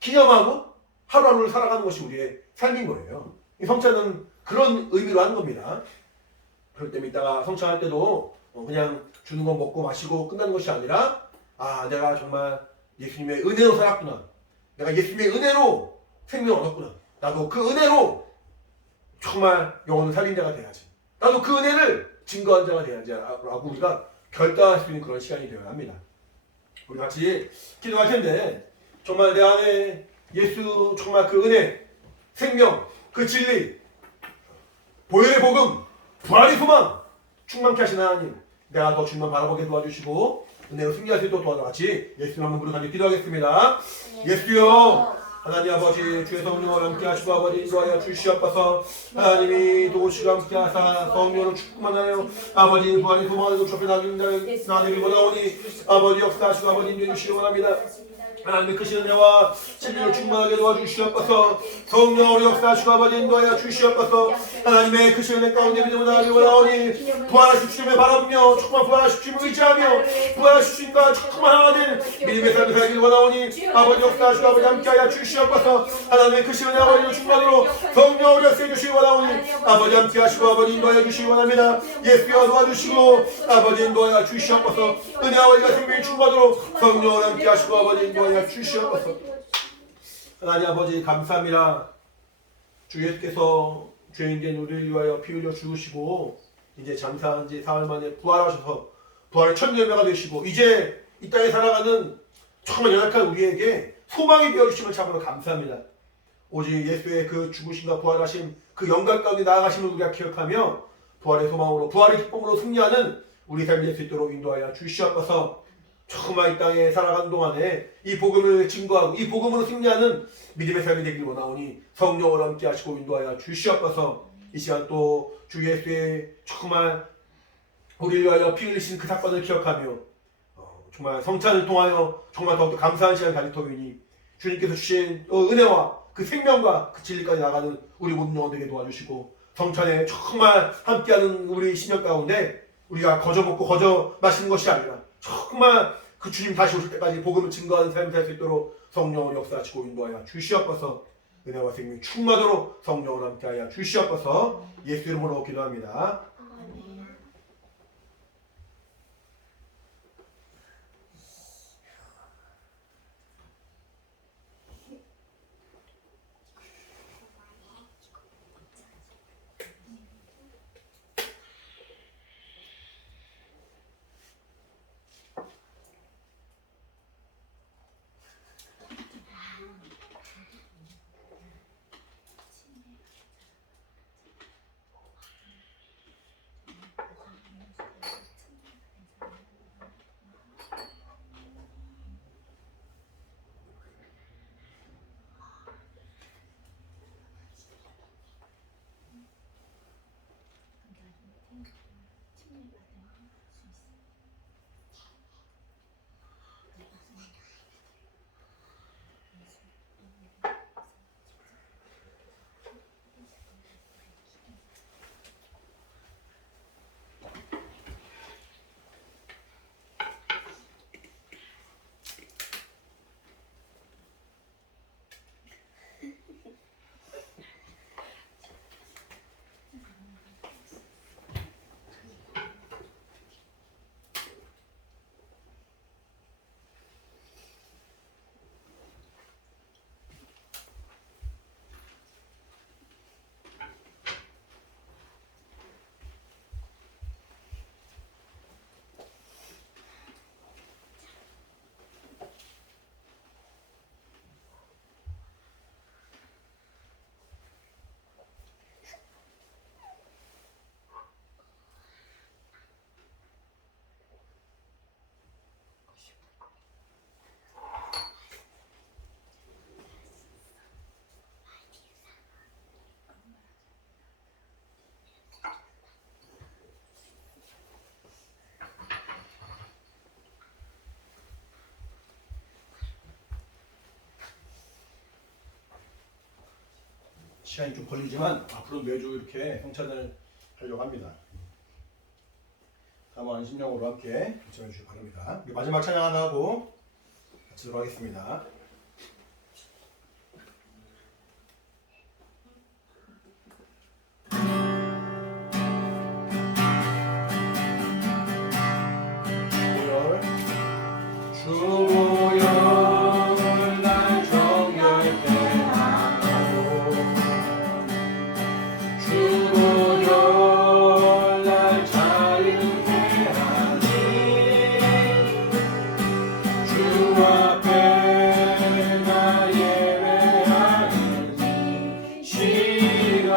기념하고 하루하루를 살아가는 것이 우리의 삶인 거예요. 이 성찬은 그런 의미로 하는 겁니다. 그렇기 때문에 이따가 성찬할 때도 그냥 주는 거 먹고 마시고 끝나는 것이 아니라 아 내가 정말 예수님의 은혜로 살았구나. 내가 예수님의 은혜로 생명을 얻었구나. 나도 그 은혜로 정말 영혼을 살린 자가 돼야지. 나도 그 은혜를 증거한 자가 돼야지. 라고 우리가 결단할 수 있는 그런 시간이 되어야 합니다. 우리 같이 기도할 텐데 정말 내 안에 예수 정말 그 은혜, 생명, 그 진리, 보혈의 복음, 부활의 소망 충만케 하신 하나님 내가 더 주님만 바라보게 도와주시고 은혜로 승리할 수 있도록 도와줘 같이 예수님 한번 부르고 같이 기도하겠습니다. 예수여 하나님 아버지 주의 성령을 함께 하시고 아버지 인도하여 주시옵소서. 하나님이 도우시고 함께 하사 성령으로 충만하여 아버지 부활의 소망을 좁혀 나누기 원하오니 아버지 역사하시고 아버지 인도해 주시기 원합니다. 하나님의 크신 은혜와 진리를 충만하게 도와주시옵소서. 성령으로 역사하시고 아버지 인도하여 주시옵소서. 하나님의 크신 은혜 가운데 믿음을 나누기 원하오니 부활하실 주님을 바라보며 정말 부활하실 주님을 의지하며 부활하실 주님과 정말 하나 된 믿음의 삶을 살기를 원하오니 아버지 역사하시고 아버지 함께하여 주시옵소서. 하나님의 크신 은혜 아버지 충만으로 성령으로 역사해 주시기 원하오니 아버지 함께하시고 아버지 인도하여 주시기 원합니다. 예수여 도와주시고 아버지 인도하여 주시옵소서. 은혜 아버지가 생명이 충만하도록 성령으로 함께하시고 아버지 인도하여 주시옵소서. 하나님 아버지 감사합니다. 주 예수께서 죄인된 우리를 위하여 피 흘려 죽으시고 이제 장사한 지 사흘 만에 부활하셔서 부활의 첫 열매가 되시고 이제 이 땅에 살아가는 정말 연약한 우리에게 소망이 되어주심을 참으로 감사합니다. 오직 예수의 그 죽으심과 부활하심 그 영광 가운데 나아가심을 우리가 기억하며 부활의 소망으로 부활의 기쁨으로 승리하는 우리 삶이 될 수 있도록 인도하여 주시옵소서. 정말 이 땅에 살아가는 동안에 이 복음을 증거하고 이 복음으로 승리하는 믿음의 삶이 되길 원하오니 성령으로 함께 하시고 인도하여 주시옵소서. 이 시간 또 주 예수의 정말 우리를 위하여 피 흘리신 그 사건을 기억하며 정말 성찬을 통하여 정말 더욱더 감사한 시간을 가질 터이니 주님께서 주신 은혜와 그 생명과 그 진리까지 나가는 우리 모든 영혼 되게 도와주시고 성찬에 정말 함께하는 우리 신역 가운데 우리가 거저 먹고 거저 마시는 것이 아니라 정말 그 주님 다시 오실 때까지 복음을 증거하는 삶을 살 수 있도록 성령으로 역사하시고 인도하여 주시옵소서. 은혜와 생명이 충만하도록 성령으로 함께하여 주시옵소서. 예수 이름으로 기도합니다. 시간이 좀 걸리지만 앞으로 매주 이렇게 성찬을 하려고 합니다. 사모하는 심령으로 함께 결정해 주시기 바랍니다. 우리 마지막 찬양 하나 하고 마치도록 하겠습니다. 주보혈 날 정결케 하고 주보혈 날 자유케 하니 주 앞에 나 예배하는 이 시간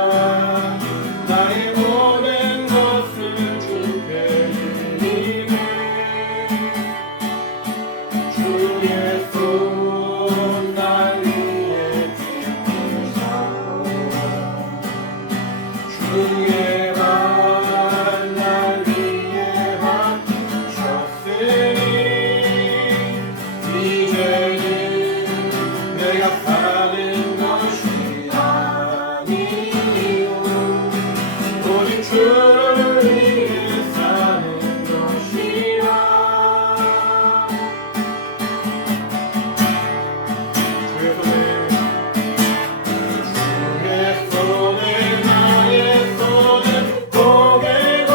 나의 모든 것을 주께 드리네 주의 손 날 위에 지키셨고 주의 발 날 위에 맡기셨으니 이제는 내가 사는 것이 아니요 오직 주를 위해 사는 것이라 주의 손에 나의 손을 포개고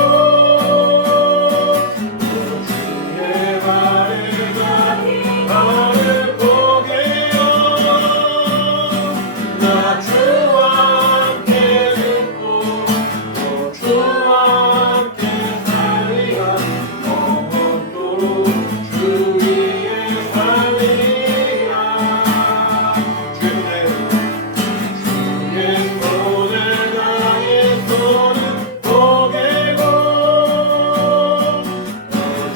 주의 발에 나의 발을 포개어 나 주와 함께 듣고 또 주와 함께 살리라 영원토록 주 위에 살리라 주의 손을 나의 손을 포개고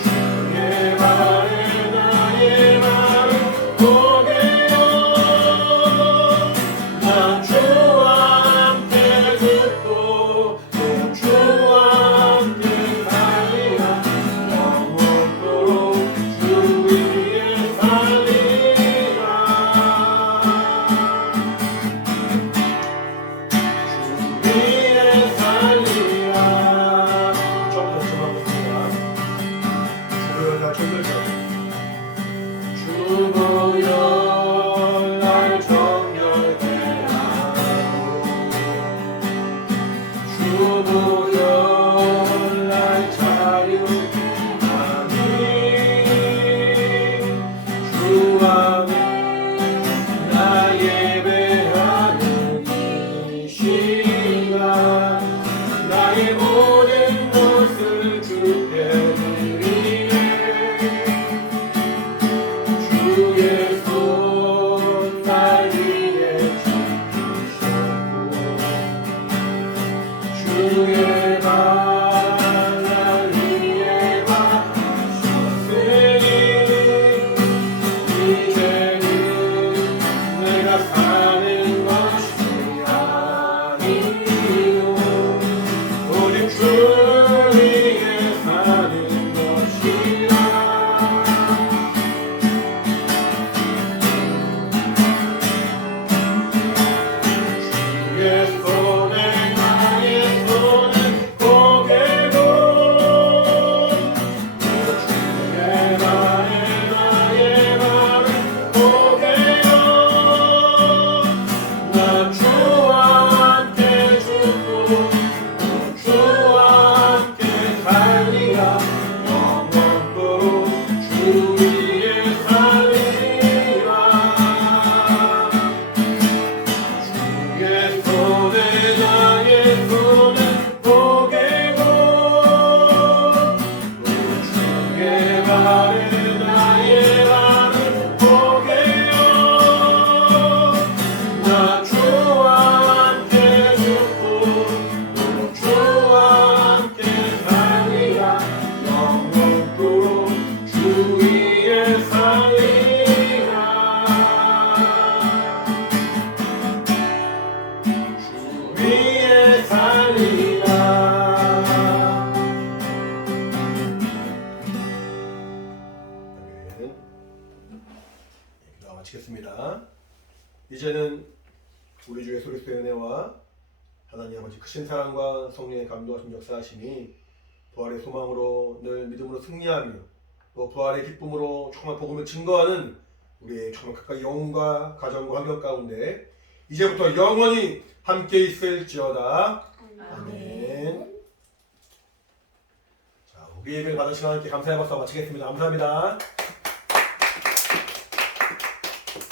주의 발에 나의 발을 포개어 난 주와 함께 듣고 또 주와 함께 살리라 영원토록 주 위에 살리라 주 위에 살리라 처음부터 시작하겠습니다. 주보혈 날 정결케 주보혈 날 정결케 하고 주보혈 날 자유케 하니 주 안에 나 예배하는 이 시간 나의 모든 것을 주께 드리네 주의 손 날 위에 지키셨고 주의 발 날 위에 맡기셨으니 이제는 내가 사는 것이 아니요 오직 주를 위해 사는 것이라 주의 손에 나의 손을 포개고 주의 발에 나의 발을 포개어 나 주와 함께 죽고 또 주와 함께 살리라 영원토록 주 위에 살리라 주의 손에 나의 손을 포개고 또 주의 발에 나의 발을 포개어 나 주와 함께 죽고 또 주와 함께 살리라 영원토록 주 위에 살리라 주 위에 살리라 기도가 마치겠습니다. 이제는 우리 주 예수 그리스도의 은혜와 하나님 아버지 크신 사랑과 성령의 감동하신 역사하심이 부활의 소망으로 늘 믿음으로 승리하며 또 부활의 기쁨으로 정말 복음을 증거하는 우리의 정말 가까이 영혼과 가정과 환경 가운데 이제부터 영원히 함께 있을지어다. 아멘. 자, 우리 예배를 받으신 하나님께 감사의 박수 마치겠습니다. 감사합니다.